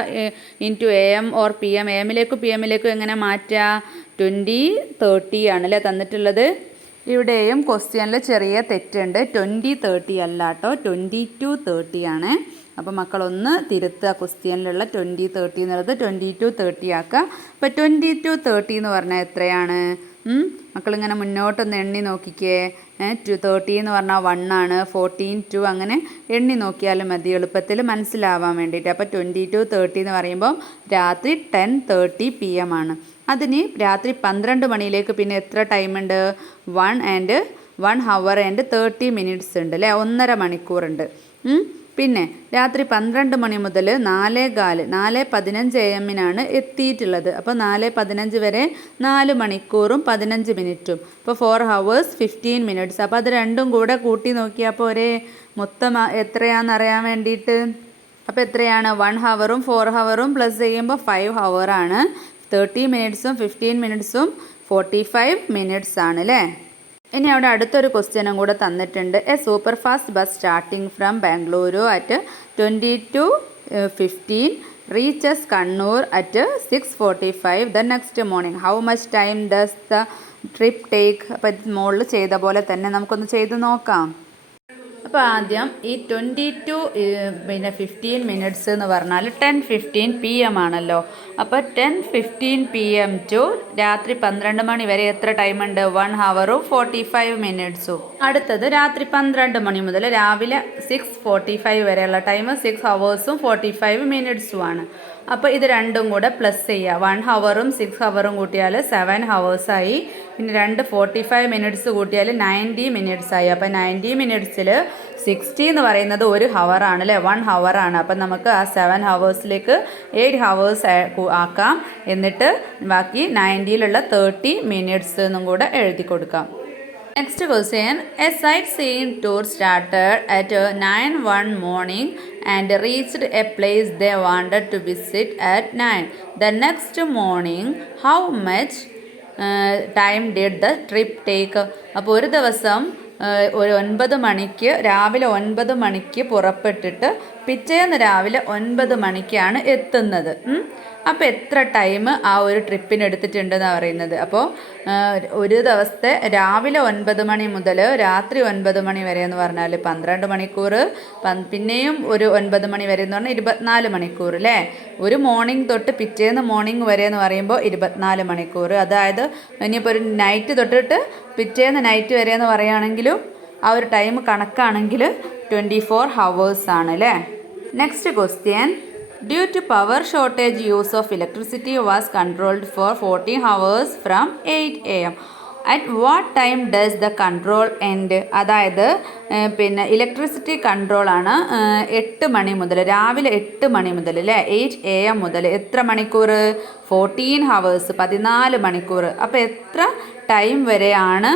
in to AM or PM? AM-ലേക്കും PM-ലേക്കും എങ്ങനെ മാറ്റുക? 20:30 ആണല്ലേ തന്നിട്ടുള്ളത്. ഇവിടെയും ക്വസ്റ്റ്യനിൽ ചെറിയ തെറ്റുണ്ട്. 20:30 അല്ല കേട്ടോ, 22:30 ആണ്. അപ്പോൾ മക്കളൊന്ന് തിരുത്തുക. ക്വസ്റ്റ്യനിലുള്ള 20:30 എന്നുള്ളത് 22:30 ആക്കുക. അപ്പോൾ 22:30 എന്ന് പറഞ്ഞാൽ എത്രയാണ്? മക്കളിങ്ങനെ മുന്നോട്ടൊന്ന് എണ്ണി നോക്കിക്കേ. 30 എന്ന് പറഞ്ഞാൽ 1 ആണ്, 14 2 അങ്ങനെ എണ്ണി നോക്കിയാലും മതി, എളുപ്പത്തിൽ മനസ്സിലാവാൻ വേണ്ടിയിട്ട്. അപ്പോൾ 22:30 എന്ന് പറയുമ്പോൾ രാത്രി 10:30 PM ആണ്. അതിന് രാത്രി 12 മണിയിലേക്ക് പിന്നെ എത്ര ടൈമുണ്ട്? 1 hour and 30 minutes ഉണ്ട് അല്ലേ? 1.5 മണിക്കൂറുണ്ട്. പിന്നെ രാത്രി 12 മണി മുതൽ 4:15 AM എത്തിയിട്ടുള്ളത്. അപ്പോൾ 4:15 വരെ 4 മണിക്കൂറും 15 മിനിറ്റും. അപ്പോൾ 4 hours 15 minutes. അപ്പോൾ അത് രണ്ടും കൂടെ കൂട്ടി നോക്കിയാൽ അപ്പോൾ മൊത്തം എത്രയാണെന്ന് അറിയാൻ വേണ്ടിയിട്ട് അപ്പോൾ എത്രയാണ് 1 hourഉം 4 hourഉം പ്ലസ് ചെയ്യുമ്പോൾ 5 hour ആണ്. 30 minutesഉം 15 minutesഉം 45 minutes ആണ് അല്ലേ. ഇനി അവിടെ അടുത്തൊരു ക്വസ്റ്റ്യനും കൂടെ തന്നിട്ടുണ്ട്. A super fast bus starting from Bengaluru at 22:15 reaches Kannur at 6:45 the next morning. How much time does the trip take? അപ്പോൾ ഇത് മുകളിൽ ചെയ്ത പോലെ തന്നെ നമുക്കൊന്ന് ചെയ്ത് നോക്കാം. അപ്പോൾ ആദ്യം ഈ 22 15 minutes എന്ന് പറഞ്ഞാൽ 10:15 PM ആണല്ലോ. അപ്പോൾ 10:15 PM ടു രാത്രി 12 മണി വരെ എത്ര ടൈമുണ്ട്? 1 hourഉം 45 minutesഉം. അടുത്തത് രാത്രി 12 മണി മുതൽ രാവിലെ 6:45 വരെയുള്ള ടൈം 6 hours 45 minutesഉം ആണ്. അപ്പോൾ ഇത് രണ്ടും കൂടെ പ്ലസ് ചെയ്യുക. 1 hourഉം 6 hourഉം കൂട്ടിയാൽ 7 hours ആയി. പിന്നെ 45 minutes കൂട്ടിയാൽ 90 minutes ആയി. അപ്പോൾ 90 minutesൽ 60 എന്ന് പറയുന്നത് 1 hour ആണ് അല്ലേ, 1 hour ആണ്. അപ്പം നമുക്ക് ആ 7 hours-ലേക്ക് 8 hours ആക്കാം. എന്നിട്ട് ബാക്കി 90-ലുള്ള 30 minutes എന്നും കൂടെ എഴുതി കൊടുക്കാം. Next question. A sightseeing tour started at 9 one morning and reached a place they wanted to visit at 9. The next morning, how much time did the trip take? അപ്പോൾ ഒരു ദിവസം ഒരു 9 മണിക്ക് രാവിലെ 9 മണിക്ക് പുറപ്പെട്ടിട്ട് പിറ്റേന്ന് രാവിലെ 9 മണിക്കാണ് എത്തുന്നത്. അപ്പോൾ എത്ര ടൈം ആ ഒരു ട്രിപ്പിന് എടുത്തിട്ടുണ്ടെന്നാണ് പറയുന്നത്. അപ്പോൾ ഒരു ദിവസത്തെ രാവിലെ 9 മണി മുതൽ രാത്രി 9 മണി വരെ എന്ന് പറഞ്ഞാൽ 12 മണിക്കൂർ, പിന്നെയും ഒരു 9 മണി വരെ എന്ന് പറഞ്ഞാൽ 24 മണിക്കൂർ അല്ലേ. ഒരു മോർണിംഗ് തൊട്ട് പിറ്റേന്ന് മോർണിംഗ് വരെ എന്ന് പറയുമ്പോൾ 24 മണിക്കൂർ. അതായത് ഇനിയിപ്പോൾ ഒരു നൈറ്റ് തൊട്ടിട്ട് പിറ്റേന്ന് നൈറ്റ് വരെ എന്ന് പറയുകയാണെങ്കിലും ആ ഒരു ടൈം കണക്കാണെങ്കിൽ 24 hours ആണ് അല്ലേ. Next question. Due to power shortage, use of electricity was controlled for 14 hours from 8 AM. At what time does the control end? അതായത് പിന്നെ ഇലക്ട്രിസിറ്റി കൺട്രോളാണ് 8 മണി മുതൽ രാവിലെ 8 മണി മുതൽ അല്ലേ 8 AM മുതൽ എത്ര മണിക്കൂർ? 14 hours 14 മണിക്കൂർ. അപ്പോൾ എത്ര ടൈം വരെയാണ്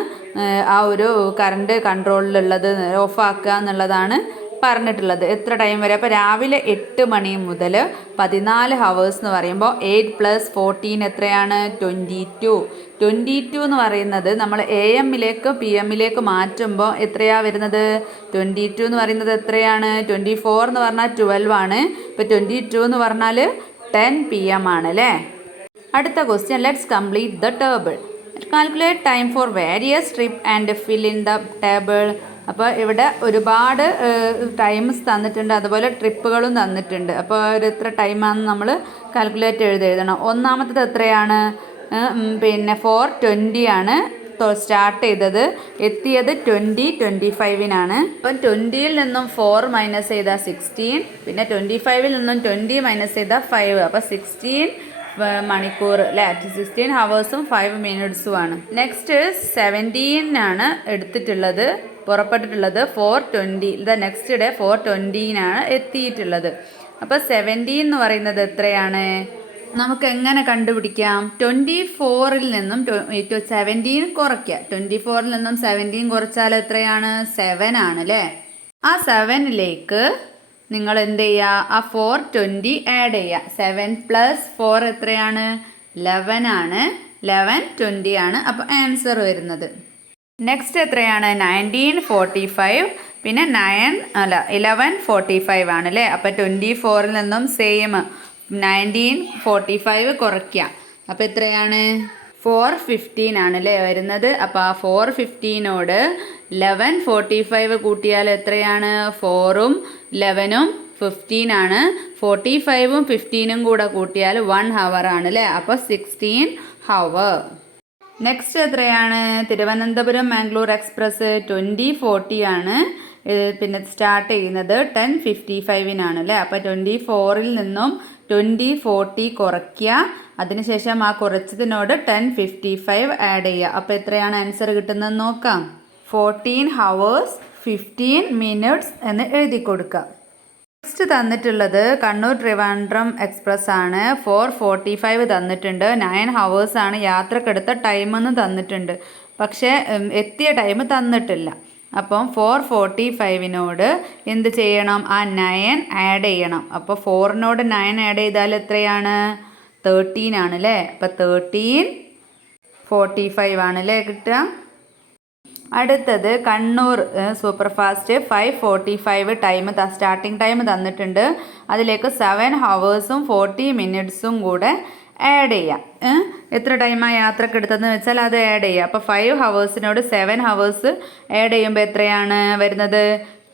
ആ ഒരു കറണ്ട് കൺട്രോളിലുള്ളത്, ഓഫാക്കുക എന്നുള്ളതാണ് പറഞ്ഞിട്ടുള്ളത്. എത്ര ടൈം വരെ? അപ്പോൾ രാവിലെ 8 മണി മുതൽ 14 hours എന്ന് പറയുമ്പോൾ 8 + 14 എത്രയാണ്? 22. 22 എന്ന് പറയുന്നത് നമ്മൾ AM-ലേക്ക് PM-ലേക്ക് മാറ്റുമ്പോൾ എത്രയാണ് വരുന്നത്? 22 എന്ന് പറയുന്നത് എത്രയാണ്? 24 എന്ന് പറഞ്ഞാൽ 12 ആണ്. ഇപ്പോൾ 22 എന്ന് പറഞ്ഞാൽ 10 PM ആണ് അല്ലേ. അടുത്ത question. Let's complete the table. Calculate time for various trip and fill in the table. അപ്പോൾ ഇവിടെ ഒരുപാട് ടൈംസ് തന്നിട്ടുണ്ട്, അതുപോലെ ട്രിപ്പുകളും തന്നിട്ടുണ്ട്. അപ്പോൾ ഒരു എത്ര ടൈമാണെന്ന് നമ്മൾ കാൽക്കുലേറ്റ് എഴുതണം. ഒന്നാമത്തത് എത്രയാണ്? പിന്നെ 4:20 ആണ് സ്റ്റാർട്ട് ചെയ്തത്, എത്തിയത് 20:25-നാണ്. അപ്പം 20-ൽ നിന്നും 4 മൈനസ് ചെയ്താൽ 16, പിന്നെ 25-ൽ നിന്നും 20 മൈനസ് ചെയ്താൽ 5. അപ്പോൾ 16 മണിക്കൂർ അല്ലേ, 16 hours 5 minutes ആണ്. നെക്സ്റ്റ് 17 എടുത്തിട്ടുള്ളത്, പുറപ്പെട്ടിട്ടുള്ളത് 4:20. ഇത് നെക്സ്റ്റ് ഡേ 4:20-നാണ് എത്തിയിട്ടുള്ളത്. അപ്പോൾ 17 എന്ന് പറയുന്നത് എത്രയാണ്? നമുക്ക് എങ്ങനെ കണ്ടുപിടിക്കാം? 24-ൽ നിന്നും 17 കുറയ്ക്കുക. 24-ൽ നിന്നും 17 കുറച്ചാൽ എത്രയാണ്? 7 ആണ് അല്ലേ. ആ 7-ലേക്ക് നിങ്ങൾ എന്ത് ചെയ്യുക? ആ 4:20 ആഡ് ചെയ്യുക. 7 + 4 എത്രയാണ്? 11 ആണ്. 11:20 ആണ് അപ്പോൾ ആൻസർ വരുന്നത്. നെക്സ്റ്റ് എത്രയാണ്? 19:45, പിന്നെ 11:45 ആണ് അല്ലേ. അപ്പോൾ 24-ൽ നിന്നും സെയിം 19:45 കുറയ്ക്കുക. അപ്പോൾ എത്രയാണ്? 4:15 ആണ് അല്ലേ വരുന്നത്. അപ്പോൾ ആ 4:15-നോട് 11:45 കൂട്ടിയാൽ എത്രയാണ്? 4ഉം 11ഉം 15 ആണ്. 45ഉം 15ഉം കൂടെ കൂട്ടിയാൽ 1 hour ആണ് അല്ലേ. അപ്പോൾ 16 hour. നെക്സ്റ്റ് എത്രയാണ്? തിരുവനന്തപുരം മാംഗ്ലൂർ എക്സ്പ്രസ് 20:40 ആണ് പിന്നെ സ്റ്റാർട്ട് ചെയ്യുന്നത് 10:55-നാണ് അല്ലേ. അപ്പോൾ 24-ൽ നിന്നും 20:40 കുറയ്ക്കുക. അതിനുശേഷം ആ കുറച്ചതിനോട് 10:55 ആഡ് ചെയ്യുക. അപ്പോൾ എത്രയാണ് ആൻസർ കിട്ടുന്നത് നോക്കാം. 14 hours 15 minutes എന്ന് എഴുതി കൊടുക്കുക. നെക്സ്റ്റ് തന്നിട്ടുള്ളത് കണ്ണൂർ ട്രിവാൻഡ്രം എക്സ്പ്രസ് ആണ്. 4:45 തന്നിട്ടുണ്ട്. 9 hours ആണ് യാത്രക്കെടുത്ത ടൈമെന്ന് തന്നിട്ടുണ്ട്. പക്ഷേ എത്തിയ ടൈം തന്നിട്ടില്ല. അപ്പം 4:45നോട് എന്ത് ചെയ്യണം? ആ 9 ആഡ് ചെയ്യണം. അപ്പോൾ 4നോട് 9 ആഡ് ചെയ്താൽ എത്രയാണ്? 13 ആണ് അല്ലേ? അപ്പോൾ 13:45 ആണല്ലേ കിട്ടുക. അടുത്തത് Kannur super fast 5:45 time starting time തന്നിട്ടുണ്ട്. അതിലേക്ക് 7 hours 40 minutes കൂടെ ആഡ് ചെയ്യാം. എത്ര ടൈമാണ് യാത്രക്ക് എടുത്തതെന്ന് വെച്ചാൽ അത് ആഡ് ചെയ്യുക. അപ്പോൾ 5 hours-നോട് 7 hours ആഡ് ചെയ്യുമ്പോൾ എത്രയാണ് വരുന്നത്?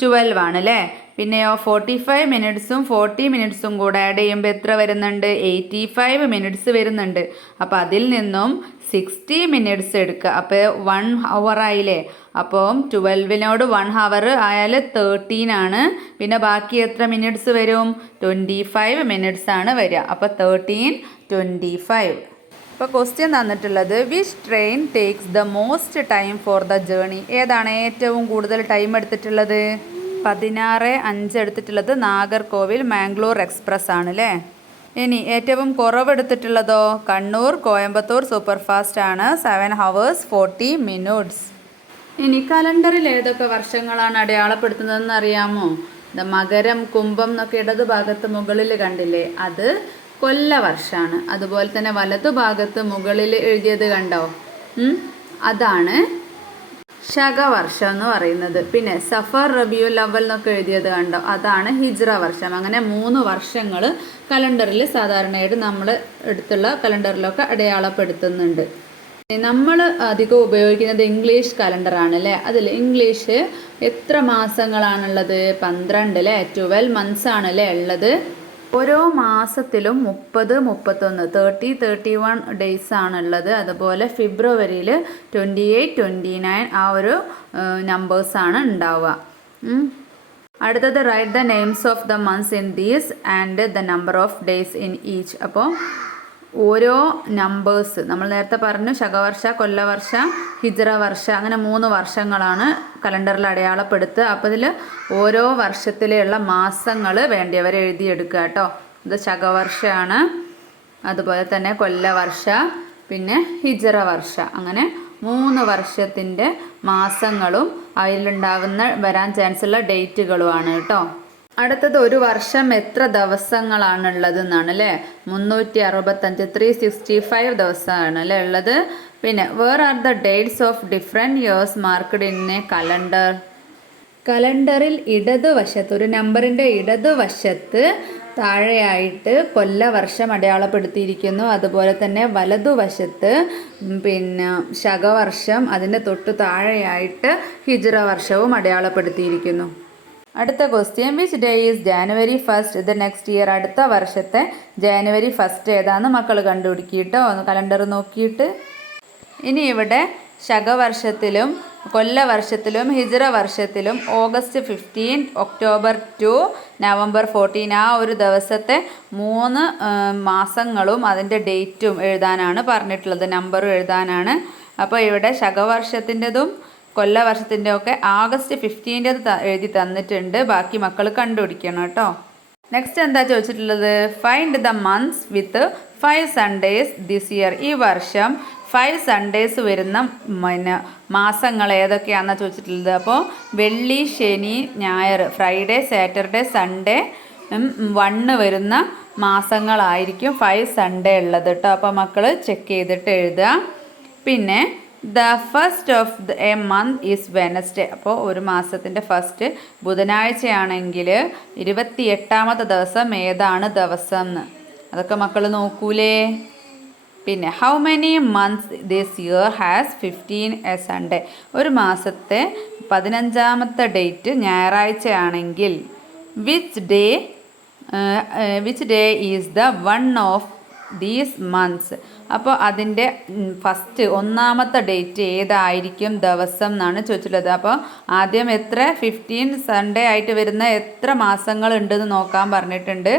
12 ആണ് അല്ലേ? പിന്നെയോ 45 minutes 40 minutes കൂടെ ആഡ് ചെയ്യുമ്പോൾ എത്ര വരുന്നുണ്ട്? 85 minutes വരുന്നുണ്ട്. അപ്പോൾ അതിൽ നിന്നും 60 minutes എടുക്കുക. അപ്പോൾ 1 hour ആയില്ലേ? അപ്പം 12നോട് 1 hour ആയാൽ 13 ആണ്. പിന്നെ ബാക്കി എത്ര മിനിറ്റ്സ് വരും? 25 minutes ആണ് വരിക. അപ്പോൾ 13:25. ഇപ്പോൾ ക്വസ്റ്റ്യൻ തന്നിട്ടുള്ളത് which train takes the most time for the journey? ഏതാണ് ഏറ്റവും കൂടുതൽ ടൈം എടുത്തിട്ടുള്ളത്? 16:05 എടുത്തിട്ടുള്ളത് നാഗർകോവിൽ മാംഗ്ലൂർ എക്സ്പ്രസ് ആണ് അല്ലേ? ഇനി ഏറ്റവും കുറവെടുത്തിട്ടുള്ളതോ? കണ്ണൂർ കോയമ്പത്തൂർ സൂപ്പർ ഫാസ്റ്റ് ആണ്. 7 hours 40 minutes. ഇനി കലണ്ടറിൽ ഏതൊക്കെ വർഷങ്ങളാണ് അടയാളപ്പെടുത്തുന്നതെന്ന് അറിയാമോ? മകരം കുംഭം എന്നൊക്കെ ഇടത് ഭാഗത്ത് മുകളിൽ കണ്ടില്ലേ? അത് കൊല്ലവർഷമാണ്. അതുപോലെ തന്നെ വലതു ഭാഗത്ത് മുകളിൽ എഴുതിയത് കണ്ടോ? അതാണ് ശകവർഷം എന്ന് പറയുന്നത്. പിന്നെ സഫർ റബിയുൽ അവൽ എന്നൊക്കെ എഴുതിയത് കണ്ടോ? അതാണ് ഹിജ്റ വർഷം. അങ്ങനെ 3 വർഷങ്ങൾ കലണ്ടറിൽ സാധാരണയായിട്ട് നമ്മൾ എടുത്തുള്ള കലണ്ടറിലൊക്കെ അടയാളപ്പെടുത്തുന്നുണ്ട്. നമ്മൾ അധികം ഉപയോഗിക്കുന്നത് ഇംഗ്ലീഷ് കലണ്ടറാണ് അല്ലേ? അതിൽ ഇംഗ്ലീഷ് എത്ര മാസങ്ങളാണുള്ളത്? 12 അല്ലേ? 12 months ആണല്ലേ ഉള്ളത്. ഓരോ മാസത്തിലും 30, 31, 30, 31 ഡേയ്സ് ആണുള്ളത്. അതുപോലെ ഫെബ്രുവരിയിൽ 28, 29 ആ ഒരു നമ്പേഴ്സാണ് ഉണ്ടാവുക. അടുത്തത് write the names of the months in these and the number of days in each. അപ്പോൾ ഓരോ നമ്പേഴ്സ് നമ്മൾ നേരത്തെ പറഞ്ഞു, ശകവർഷ, കൊല്ലവർഷ, ഹിജ്റ വർഷ, അങ്ങനെ 3 വർഷങ്ങളാണ് കലണ്ടറിൽ അടയാളപ്പെടുത്തുക. അപ്പോൾ ഇതിൽ ഓരോ വർഷത്തിലുള്ള മാസങ്ങൾ വേണ്ടിയവർ എഴുതിയെടുക്കുക കേട്ടോ. ഇത് ശകവർഷമാണ്, അതുപോലെ തന്നെ കൊല്ലവർഷ, പിന്നെ ഹിജ്റ വർഷ. അങ്ങനെ 3 വർഷത്തിൻ്റെ മാസങ്ങളും അതിലുണ്ടാവുന്ന വരാൻ ചാൻസുള്ള ഡേറ്റുകളുമാണ് കേട്ടോ. അടുത്തത് ഒരു വർഷം എത്ര ദിവസങ്ങളാണുള്ളത് എന്നാണ് അല്ലേ? 365, 365 ദിവസമാണ് അല്ലേ ഉള്ളത്. പിന്നെ where are the dates of different years marked in a calendar? കലണ്ടറിൽ ഇടതുവശത്ത്, ഒരു നമ്പറിൻ്റെ ഇടതുവശത്ത് താഴെയായിട്ട് കൊല്ലവർഷം അടയാളപ്പെടുത്തിയിരിക്കുന്നു. അതുപോലെ തന്നെ വലതുവശത്ത് പിന്നെ ശകവർഷം, അതിൻ്റെ തൊട്ട് താഴെയായിട്ട് ഹിജ്റ വർഷവും അടയാളപ്പെടുത്തിയിരിക്കുന്നു. അടുത്ത question which day is January 1st ഇത് നെക്സ്റ്റ് ഇയർ? അടുത്ത വർഷത്തെ ജാനുവരി 1st ഏതാണെന്ന് മക്കൾ കണ്ടുപിടിക്കിട്ടോ, ഒന്ന് കലണ്ടർ നോക്കിയിട്ട്. ഇനി ഇവിടെ ശകവർഷത്തിലും കൊല്ലവർഷത്തിലും ഹിജ്റ വർഷത്തിലും ഓഗസ്റ്റ് 15, ഒക്ടോബർ 2, നവംബർ 14 ആ ഒരു ദിവസത്തെ 3 മാസങ്ങളും അതിൻ്റെ ഡേറ്റും എഴുതാനാണ് പറഞ്ഞിട്ടുള്ളത്, നമ്പറും എഴുതാനാണ്. അപ്പോൾ ഇവിടെ ശകവർഷത്തിൻ്റെതും കൊല്ലവർഷത്തിൻ്റെ ഒക്കെ ആഗസ്റ്റ് 15 എഴുതി തന്നിട്ടുണ്ട്. ബാക്കി മക്കൾ കണ്ടുപിടിക്കണം കേട്ടോ. നെക്സ്റ്റ് എന്താ ചോദിച്ചിട്ടുള്ളത്? Find the months with 5 Sundays this year. ഈ വർഷം 5 Sundays വരുന്ന മാസങ്ങൾ ഏതൊക്കെയാണെന്നാണ് ചോദിച്ചിട്ടുള്ളത്. അപ്പോൾ വെള്ളി, ശനി, ഞായർ, ഫ്രൈഡേ, സാറ്റർഡേ, സൺഡേ 1 വരുന്ന മാസങ്ങളായിരിക്കും 5 Sunday ഉള്ളത് കേട്ടോ. അപ്പോൾ മക്കൾ ചെക്ക് ചെയ്തിട്ട് എഴുതുക. പിന്നെ the first of A month is Wednesday. അപ്പോൾ ഒരു മാസത്തിൻ്റെ ഫസ്റ്റ് ബുധനാഴ്ചയാണെങ്കിൽ 28ാമത്തെ ദിവസം ഏതാണ് ദിവസം എന്ന് അതൊക്കെ മക്കൾ നോക്കൂലേ? പിന്നെ how many months this year has 15 a Sunday? ഒരു മാസത്തെ 15ാമത്തെ ഡേറ്റ് ഞായറാഴ്ചയാണെങ്കിൽ which day is the one of these months? അപ്പോൾ അതിൻ്റെ ഫസ്റ്റ് 1ാമത്തെ ഡേറ്റ് ഏതായിരിക്കും ദിവസം എന്നാണ് ചോദിച്ചിട്ടുള്ളത്. അപ്പോൾ ആദ്യം എത്ര 15 സൺഡേ ആയിട്ട് വരുന്ന എത്ര മാസങ്ങൾ ഉണ്ടെന്ന് നോക്കാൻ പറഞ്ഞിട്ടുണ്ട്.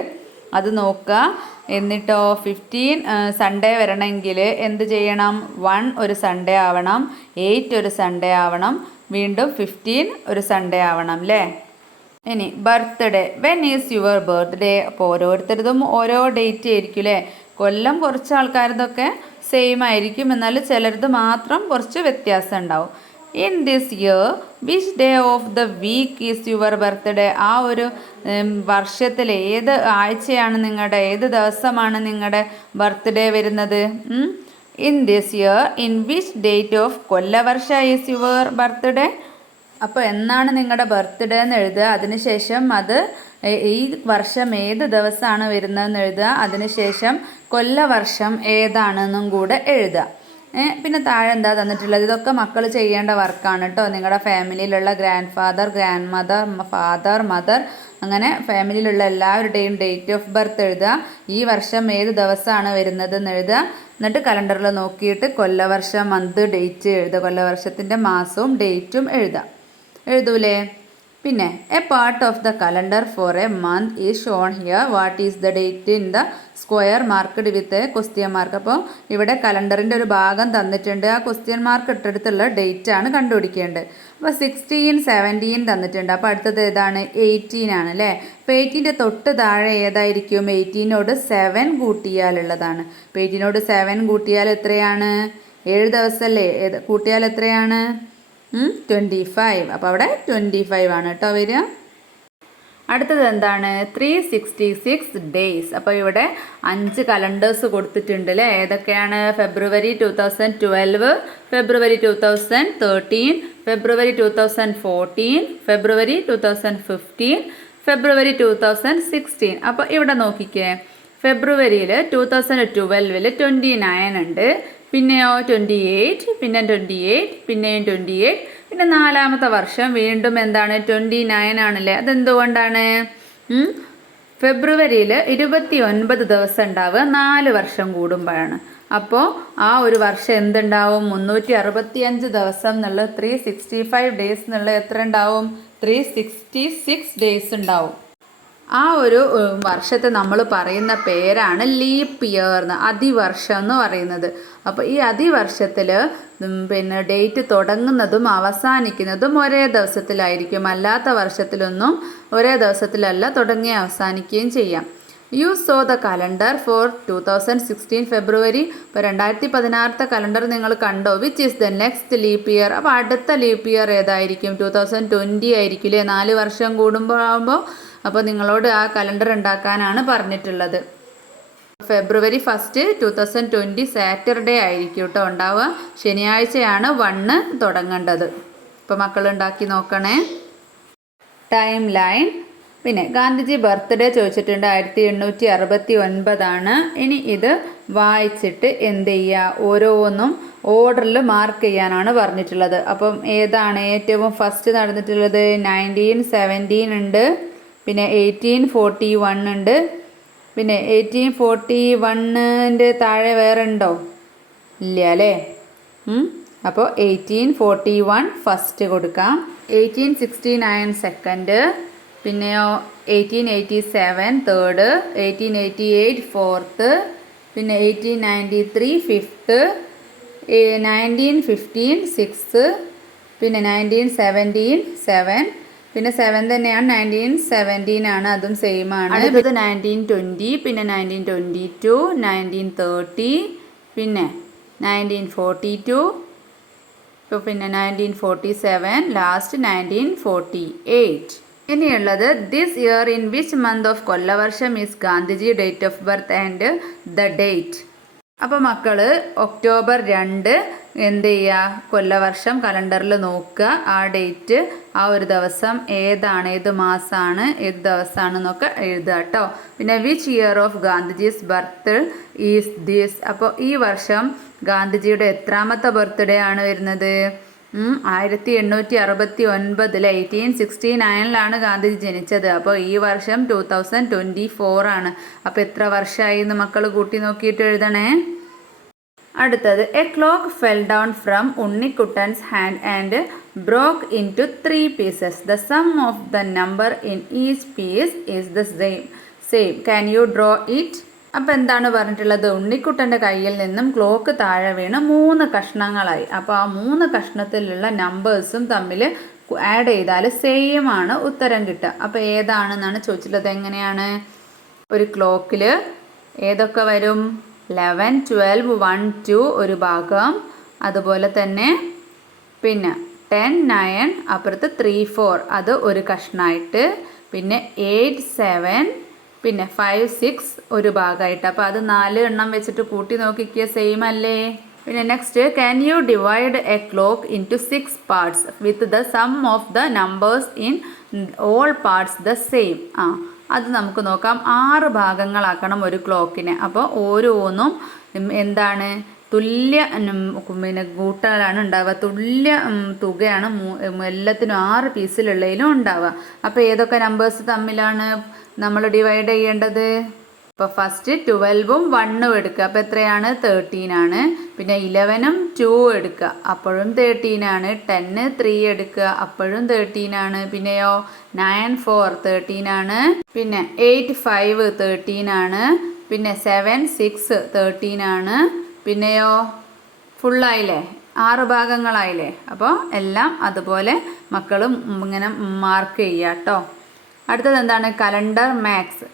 അത് നോക്കുക. എന്നിട്ടോ 15 സൺഡേ വരണമെങ്കിൽ എന്ത് ചെയ്യണം? 1 ഒരു സൺഡേ ആവണം, 8 ഒരു സൺഡേ ആവണം, വീണ്ടും 15 ഒരു സൺഡേ ആവണം അല്ലേ? ഇനി birthday, when is your birthday. അപ്പോൾ ഓരോരുത്തരതും ഓരോ ഡേറ്റ് ആയിരിക്കും അല്ലേ. കൊല്ലം കുറച്ച് ആൾക്കാരതൊക്കെ സെയിം ആയിരിക്കും, എന്നാൽ ചിലരത് മാത്രം കുറച്ച് വ്യത്യാസം ഉണ്ടാവും. In this year which day of the week is your birthday. ആ ഒരു വർഷത്തിൽ ഏത് ആഴ്ചയാണ് നിങ്ങളുടെ, ഏത് ദിവസമാണ് നിങ്ങളുടെ ബർത്ത്ഡേ വരുന്നത്? In this year in which date of കൊല്ലവർഷ is your birthday. അപ്പോൾ എന്നാണ് നിങ്ങളുടെ ബർത്ത്ഡേ എന്ന് എഴുതുക, അതിനുശേഷം അത് ഈ വർഷം ഏത് ദിവസമാണ് വരുന്നതെന്ന് എഴുതുക, അതിനുശേഷം കൊല്ലവർഷം ഏതാണെന്നും കൂടെ എഴുതുക. പിന്നെ താഴെ എന്താ തന്നിട്ടുള്ളത്, ഇതൊക്കെ മക്കൾ ചെയ്യേണ്ട വർക്കാണ് കേട്ടോ. നിങ്ങളുടെ ഫാമിലിയിലുള്ള grandfather, grandmother, father, mother, അങ്ങനെ ഫാമിലിയിലുള്ള എല്ലാവരുടെയും ഡേറ്റ് ഓഫ് ബർത്ത് എഴുതുക. ഈ വർഷം ഏത് ദിവസമാണ് വരുന്നതെന്ന് എഴുതുക. എന്നിട്ട് കലണ്ടറിൽ നോക്കിയിട്ട് കൊല്ലവർഷം, മന്ത്, ഡേറ്റ് എഴുതുക. കൊല്ലവർഷത്തിൻ്റെ മാസവും ഡേറ്റും എഴുതൂലേ. പിന്നെ a part of the calendar for a month is shown here. What is the date in the square marked with question mark. അപ്പോൾ ഇവിടെ കലണ്ടറിൻ്റെ ഒരു ഭാഗം തന്നിട്ടുണ്ട്, ആ ക്വസ്റ്റ്യൻ മാർക്ക് ഇട്ടെടുത്തുള്ള ഡേറ്റ് ആണ് കണ്ടുപിടിക്കേണ്ടത്. അപ്പോൾ 16, 17 തന്നിട്ടുണ്ട്. അപ്പോൾ അടുത്തത് ഏതാണ്? 18 ആണ് അല്ലേ. അപ്പോൾ 18ൻ്റെ തൊട്ട് താഴെ ഏതായിരിക്കും? 18നോട് 7 കൂട്ടിയാലുള്ളതാണ്. അപ്പോൾ 18നോട് 7 കൂട്ടിയാൽ എത്രയാണ്? 7 ദിവസമല്ലേ, കൂട്ടിയാൽ എത്രയാണ്? 25. അപ്പോൾ അവിടെ 25 ആണ് കേട്ടോ വരിക. അടുത്തത് എന്താണ്? 366 ഡേയ്സ്. അപ്പോൾ ഇവിടെ 5 കലണ്ടേഴ്സ് കൊടുത്തിട്ടുണ്ട് അല്ലേ. ഏതൊക്കെയാണ്? ഫെബ്രുവരി 2012, ഫെബ്രുവരി 2013, ഫെബ്രുവരി 2014, ഫെബ്രുവരി 2015, ഫെബ്രുവരി 2016. അപ്പോൾ ഇവിടെ നോക്കിക്കേ, ഫെബ്രുവരിയിൽ 2012 29 ഉണ്ട്, പിന്നെയോ 28, പിന്നെ 28, പിന്നെയും 28, പിന്നെ 4ാമത്തെ വർഷം വീണ്ടും എന്താണ്? 29 ആണല്ലേ. അതെന്തുകൊണ്ടാണ്? ഫെബ്രുവരിയിൽ 29 ദിവസം ഉണ്ടാവുക 4 വർഷം കൂടുമ്പോഴാണ്. അപ്പോൾ ആ ഒരു വർഷം എന്തുണ്ടാവും? 365 ദിവസം എന്നുള്ള 365 ഡേയ്സ് എന്നുള്ള എത്ര ഉണ്ടാവും? 366 ഡേയ്സ് ഉണ്ടാവും. ആ ഒരു വർഷത്തെ നമ്മൾ പറയുന്ന പേരാണ് ലീപ്പ് ഇയർ എന്ന്, അതിവർഷം എന്ന് പറയുന്നത്. അപ്പോൾ ഈ അതിവർഷത്തിൽ പിന്നെ ഡേറ്റ് തുടങ്ങുന്നതും അവസാനിക്കുന്നതും ഒരേ ദിവസത്തിലായിരിക്കും. അല്ലാത്ത വർഷത്തിലൊന്നും ഒരേ ദിവസത്തിലല്ല തുടങ്ങി അവസാനിക്കുകയും ചെയ്യാം. You saw the calendar for 2016 February. ഇപ്പോൾ 2016 കലണ്ടർ നിങ്ങൾ കണ്ടോ? Which is the next leap year. അപ്പോൾ അടുത്ത ലീപ്പ് ഇയർ ഏതായിരിക്കും? 2020 ആയിരിക്കും അല്ലേ. 4 വർഷം കൂടുമ്പോൾ ആകുമ്പോൾ. അപ്പോൾ നിങ്ങളോട് ആ കലണ്ടർ ഉണ്ടാക്കാനാണ് പറഞ്ഞിട്ടുള്ളത്. ഫെബ്രുവരി 1 2020 സാറ്റർഡേ ആയിരിക്കും കേട്ടോ ഉണ്ടാവുക. ശനിയാഴ്ചയാണ് 1 തുടങ്ങേണ്ടത്. ഇപ്പോൾ മക്കൾ ഉണ്ടാക്കി നോക്കണേ. Time line. പിന്നെ ഗാന്ധിജി ബർത്ത്ഡേ ചോദിച്ചിട്ടുണ്ട്, 1869 ഇനി ഇത് വായിച്ചിട്ട് എന്ത് ചെയ്യുക? ഓരോന്നും ഓർഡറിൽ മാർക്ക് ചെയ്യാനാണ് പറഞ്ഞിട്ടുള്ളത്. അപ്പം ഏതാണ് ഏറ്റവും ഫസ്റ്റ് നടന്നിട്ടുള്ളത്? 1917 ഉണ്ട്, പിന്നെ 1841 ഉണ്ട്, പിന്നെ 1841ൻ്റെ താഴെ വേറെ ഉണ്ടോ? ഇല്ല അല്ലേ. അപ്പോൾ 1841 ഫസ്റ്റ് കൊടുക്കാം, 1869 സെക്കൻഡ്, പിന്നെയോ 1887 തേർഡ്, 1888 ഫോർത്ത്, പിന്നെ 1893 ഫിഫ്ത്ത്, 1915 സിക്സ്ത്ത്, പിന്നെ 1917 സെവൻ, പിന്നെ 7 തന്നെയാണ് 1917 ആണ്, അതും സെയിം ആണ്. അടുത്തത് 1920, പിന്നെ 1922, 1930, പിന്നെ 1942, പിന്നെ 1947, ലാസ്റ്റ് 1948. ഇനിയുള്ളത് this year in which month of കൊല്ലവർഷം is Gandhiji date of birth and the date. അപ്പോൾ മക്കൾ ഒക്ടോബർ 2 എന്ത് ചെയ്യുക? കൊല്ലവർഷം കലണ്ടറിൽ നോക്കുക, ആ ഡേറ്റ്, ആ ഒരു ദിവസം ഏതാണ്, ഏത് മാസമാണ്, ഏത് ദിവസമാണെന്നൊക്കെ എഴുതുക കേട്ടോ. പിന്നെ which year of Gandhiji's birth is this. അപ്പോൾ ഈ വർഷം ഗാന്ധിജിയുടെ എത്രാമത്തെ ബർത്ത്ഡേ ആണ് വരുന്നത്? 1869, 1869 ഗാന്ധിജി ജനിച്ചത്. അപ്പോൾ ഈ വർഷം 2024 ആണ്. അപ്പോൾ എത്ര വർഷമായി എന്ന് മക്കൾ കൂട്ടി നോക്കിയിട്ട് എഴുതണേ. അടുത്തത് a clock fell down from Unnikuttan's hand and broke into 3 pieces. The sum of the number in each piece is the same. Can you draw it? അപ്പോൾ എന്താണ് പറഞ്ഞിട്ടുള്ളത്? ഉണ്ണിക്കുട്ടൻ്റെ കയ്യിൽ നിന്നും ക്ലോക്ക് താഴെ വീണ് 3 കഷ്ണങ്ങളായി. അപ്പോൾ ആ 3 കഷ്ണത്തിലുള്ള നമ്പേഴ്സും തമ്മിൽ ആഡ് ചെയ്താൽ സെയിം ആണ് ഉത്തരം കിട്ടുക. അപ്പോൾ ഏതാണെന്നാണ് ചോദിച്ചിട്ടുള്ളത്. എങ്ങനെയാണ്? ഒരു ക്ലോക്കിൽ ഏതൊക്കെ വരും? 11, 12, 1, 2 ഒരു ഭാഗം, അതുപോലെ തന്നെ പിന്നെ 10, 9 അപ്പുറത്ത് 3, 4 അത് ഒരു കഷ്ണമായിട്ട്, പിന്നെ 8, 7 പിന്നെ 5, 6 ഒരു ഭാഗമായിട്ട്. അപ്പോൾ അത് 4 എണ്ണം വെച്ചിട്ട് കൂട്ടി നോക്കിക്കുക, സെയിം അല്ലേ? പിന്നെ next, can you divide a clock into 6 parts with the sum of the numbers in all parts the same. അത് നമുക്ക് നോക്കാം. 6 ഭാഗങ്ങളാക്കണം ഒരു ക്ലോക്കിനെ. അപ്പോൾ ഓരോന്നും എന്താണ്? തുല്യ പിന്നെ കൂട്ടലാണ് ഉണ്ടാവുക. തുല്യ തുകയാണ് എല്ലാത്തിനും 6 പീസിലുള്ളതിലും ഉണ്ടാവുക. അപ്പോൾ ഏതൊക്കെ നമ്പേഴ്സ് തമ്മിലാണ് നമ്മൾ ഡിവൈഡ് ചെയ്യേണ്ടത്? അപ്പോൾ ഫസ്റ്റ് 12ഉം 1ഉം എടുക്കുക. അപ്പോൾ എത്രയാണ്? 13 ആണ്. പിന്നെ 11ഉം 2 എടുക്കുക, അപ്പോഴും 13 ആണ്. 10, 3 എടുക്കുക, അപ്പോഴും 13 ആണ്. പിന്നെയോ 9, 4 13 ആണ്. പിന്നെ 8, 5 13 ആണ്. പിന്നെ 7, 6 13 ആണ്. പിന്നെയോ ഫുള്ളായില്ലേ? 6 ഭാഗങ്ങളായില്ലേ? അപ്പോൾ എല്ലാം അതുപോലെ മക്കളും ഇങ്ങനെ മാർക്ക് ചെയ്യുക കേട്ടോ. അടുത്തത് എന്താണ്? Calendar maths.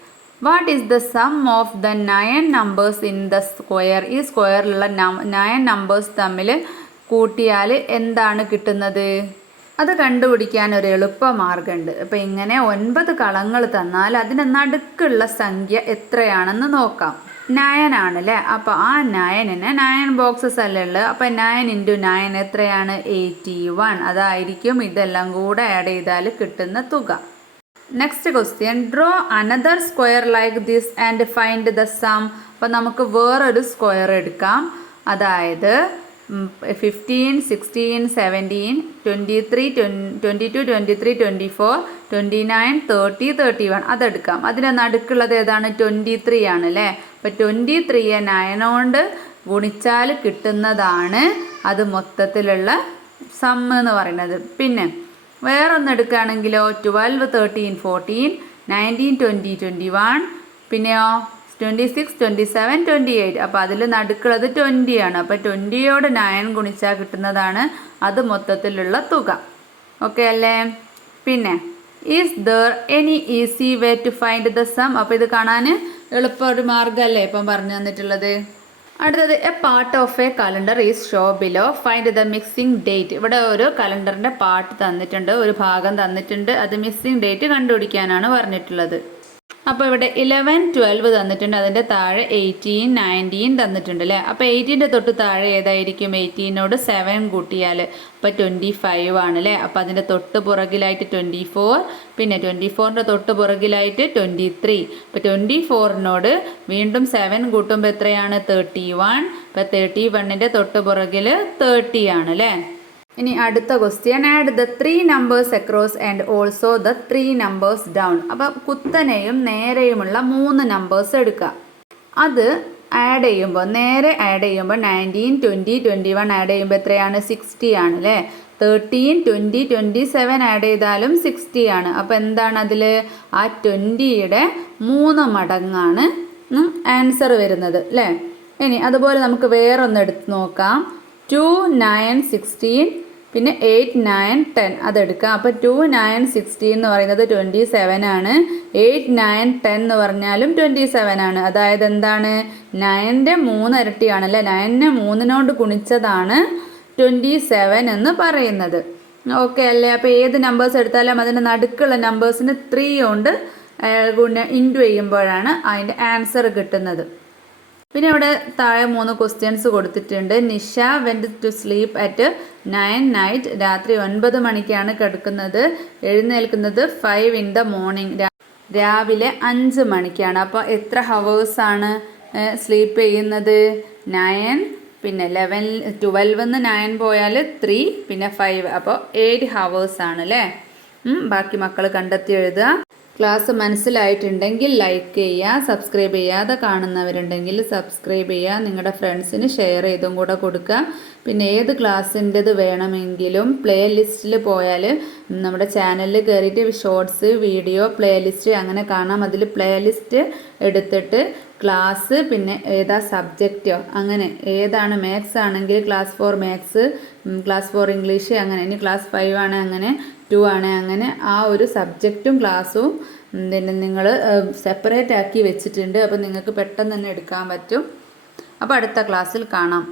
What is the sum of the 9 numbers in the square? ഈ സ്ക്വയറിലുള്ള 9 നമ്പേഴ്സ് തമ്മിൽ കൂട്ടിയാൽ എന്താണ് കിട്ടുന്നത്? അത് കണ്ടുപിടിക്കാൻ ഒരു എളുപ്പ മാർഗമുണ്ട്. അപ്പോൾ ഇങ്ങനെ 9 കളങ്ങൾ തന്നാൽ അതിന് നടുക്കുള്ള സംഖ്യ എത്രയാണെന്ന് നോക്കാം. 9 ആണല്ലേ? അപ്പോൾ ആ 9ന് 9 ബോക്സസ് അല്ലേ ഉള്ളത്. അപ്പോൾ 9 × 9 എത്രയാണ്? 81. അതായിരിക്കും ഇതെല്ലാം കൂടെ ആഡ് ചെയ്താൽ കിട്ടുന്ന തുക. Next question, draw another square like this and find the sum. അപ്പോൾ നമുക്ക് വേറൊരു സ്ക്വയർ എടുക്കാം. അതായത് 15, 16, 17, 23, 22, 23, 24, 29, 30, 31 അതെടുക്കാം. അതിന് നടുക്കുള്ളത് ഏതാണ്? 23 ആണ് അല്ലേ? അപ്പോൾ 23യെ 9 കൊണ്ട് ഗുണിച്ചാൽ കിട്ടുന്നതാണ് അത് മൊത്തത്തിലുള്ള സം എന്ന് പറയുന്നത്. പിന്നെ വേറൊന്ന് എടുക്കുകയാണെങ്കിലോ 12, 13, 14, 19, 20, 21 പിന്നെയോ 26, 27, 28. അപ്പോൾ അതിൽ നടുക്കുള്ളത് 20 ആണ്. അപ്പോൾ 20യോട് 9 ഗുണിച്ചാൽ കിട്ടുന്നതാണ് അത് മൊത്തത്തിലുള്ള തുക. ഓക്കെ അല്ലേ? പിന്നെ is there any easy way to find the sum? അപ്പോൾ ഇത് കാണാൻ എളുപ്പ ഒരു മാർഗ്ഗമല്ലേ ഇപ്പം പറഞ്ഞു തന്നിട്ടുള്ളത്. അടുത്തത്, A part of A calendar is show below, find the missing date. ഇവിടെ ഒരു കലണ്ടറിൻ്റെ പാർട്ട് തന്നിട്ടുണ്ട്, ഒരു ഭാഗം തന്നിട്ടുണ്ട്, അത് മിസ്സിംഗ് ഡേറ്റ് കണ്ടുപിടിക്കാനാണ് പറഞ്ഞിട്ടുള്ളത്. അപ്പോൾ ഇവിടെ 11, 12 തന്നിട്ടുണ്ട്, അതിൻ്റെ താഴെ 18, 19 തന്നിട്ടുണ്ട് അല്ലേ? അപ്പോൾ 18ൻ്റെ തൊട്ട് താഴെ ഏതായിരിക്കും? 18നോട് 7 കൂട്ടിയാൽ അപ്പോൾ 25 ആണ് അല്ലേ? അപ്പോൾ അതിൻ്റെ തൊട്ട് പുറകിലായിട്ട് 24, പിന്നെ 24ൻ്റെ തൊട്ട് പുറകിലായിട്ട് 23. അപ്പോൾ 24നോട് വീണ്ടും 7 കൂട്ടുമ്പോൾ എത്രയാണ്? 31. അപ്പോൾ 31ൻ്റെ തൊട്ട് പുറകിൽ 30 ആണ് അല്ലേ? ഇനി അടുത്ത question, add the 3 numbers across and also the 3 numbers down. അപ്പോൾ കുത്തനെയും നേരെയുമുള്ള 3 നമ്പേഴ്സ് എടുക്കുക. അത് ആഡ് ചെയ്യുമ്പോൾ, നേരെ ആഡ് ചെയ്യുമ്പോൾ 19, 20, 21 ആഡ് ചെയ്യുമ്പോൾ എത്രയാണ്? 60 ആണ് അല്ലേ? 13, 20, 27 ആഡ് ചെയ്താലും 60 ആണ്. അപ്പോൾ എന്താണ് അതിൽ? ആ 20യുടെ 3 മടങ്ങാണ് ആൻസർ വരുന്നത് അല്ലേ? ഇനി അതുപോലെ നമുക്ക് വേറൊന്ന് എടുത്ത് നോക്കാം. 2, 9, 16 പിന്നെ 8, 9, 10 അതെടുക്കാം. അപ്പോൾ 2, 9, 16 എന്ന് പറയുന്നത് 27 ആണ്. 8, 9, 10 എന്ന് പറഞ്ഞാലും 27 ആണ്. അതായത് എന്താണ്? 9ൻ്റെ 3 ഇരട്ടിയാണല്ലേ? 9നെ 3നോട് ഗുണിച്ചതാണ് 27 എന്ന് പറയുന്നത്. ഓക്കെ അല്ലേ? അപ്പോൾ ഏത് നമ്പേഴ്സ് എടുത്താലും അതിൻ്റെ നടുക്കുള്ള നമ്പേഴ്സിന് 3 കൊണ്ട് ഇൻറ്റു ചെയ്യുമ്പോഴാണ് അതിൻ്റെ ആൻസർ കിട്ടുന്നത്. പിന്നെ ഇവിടെ താഴെ 3 ക്വസ്റ്റ്യൻസ് കൊടുത്തിട്ടുണ്ട്. Nisha went to sleep at 9 night. രാത്രി 9 മണിക്കാണ് കിടക്കുന്നത്. എഴുന്നേൽക്കുന്നത് 5 in the morning. രാവിലെ 5 മണിക്കാണ്. അപ്പോൾ എത്ര ഹവേഴ്സാണ് സ്ലീപ്പ് ചെയ്യുന്നത്? 9, പിന്നെ 11, 12 9 പോയാൽ 3, പിന്നെ 5, അപ്പോൾ 8 ഹവേഴ്സാണ് അല്ലേ? ബാക്കി മക്കൾ കണ്ടെത്തി എഴുതുക. ക്ലാസ് മനസ്സിലായിട്ടുണ്ടെങ്കിൽ ലൈക്ക് ചെയ്യുക, സബ്സ്ക്രൈബ് ചെയ്യാതെ കാണുന്നവരുണ്ടെങ്കിൽ സബ്സ്ക്രൈബ് ചെയ്യുക, നിങ്ങളുടെ ഫ്രണ്ട്സിന് ഷെയർ ചെയ്തും കൂടെ കൊടുക്കുക. പിന്നെ ഏത് ക്ലാസ്സിൻ്റെത് വേണമെങ്കിലും പ്ലേ ലിസ്റ്റിൽ പോയാൽ നമ്മുടെ ചാനലിൽ കയറിയിട്ട് ഷോർട്സ് വീഡിയോ പ്ലേ ലിസ്റ്റ് അങ്ങനെ കാണാം. അതിൽ പ്ലേ ലിസ്റ്റ് എടുത്തിട്ട് ക്ലാസ് പിന്നെ ഏതാ സബ്ജക്റ്റോ അങ്ങനെ ഏതാണ് മാത്സ് ആണെങ്കിൽ ക്ലാസ് 4 മാത്സ്, ക്ലാസ് 4 ഇംഗ്ലീഷ് അങ്ങനെ, ഇനി ക്ലാസ് 5 ആണ് അങ്ങനെ 2 ആണ് അങ്ങനെ ആ ഒരു സബ്ജക്റ്റും ക്ലാസ്സും പിന്നെ നിങ്ങൾ സെപ്പറേറ്റ് ആക്കി വെച്ചിട്ടുണ്ട്. അപ്പോൾ നിങ്ങൾക്ക് പെട്ടെന്ന് തന്നെ എടുക്കാൻ പറ്റും. അപ്പോൾ അടുത്ത ക്ലാസ്സിൽ കാണാം.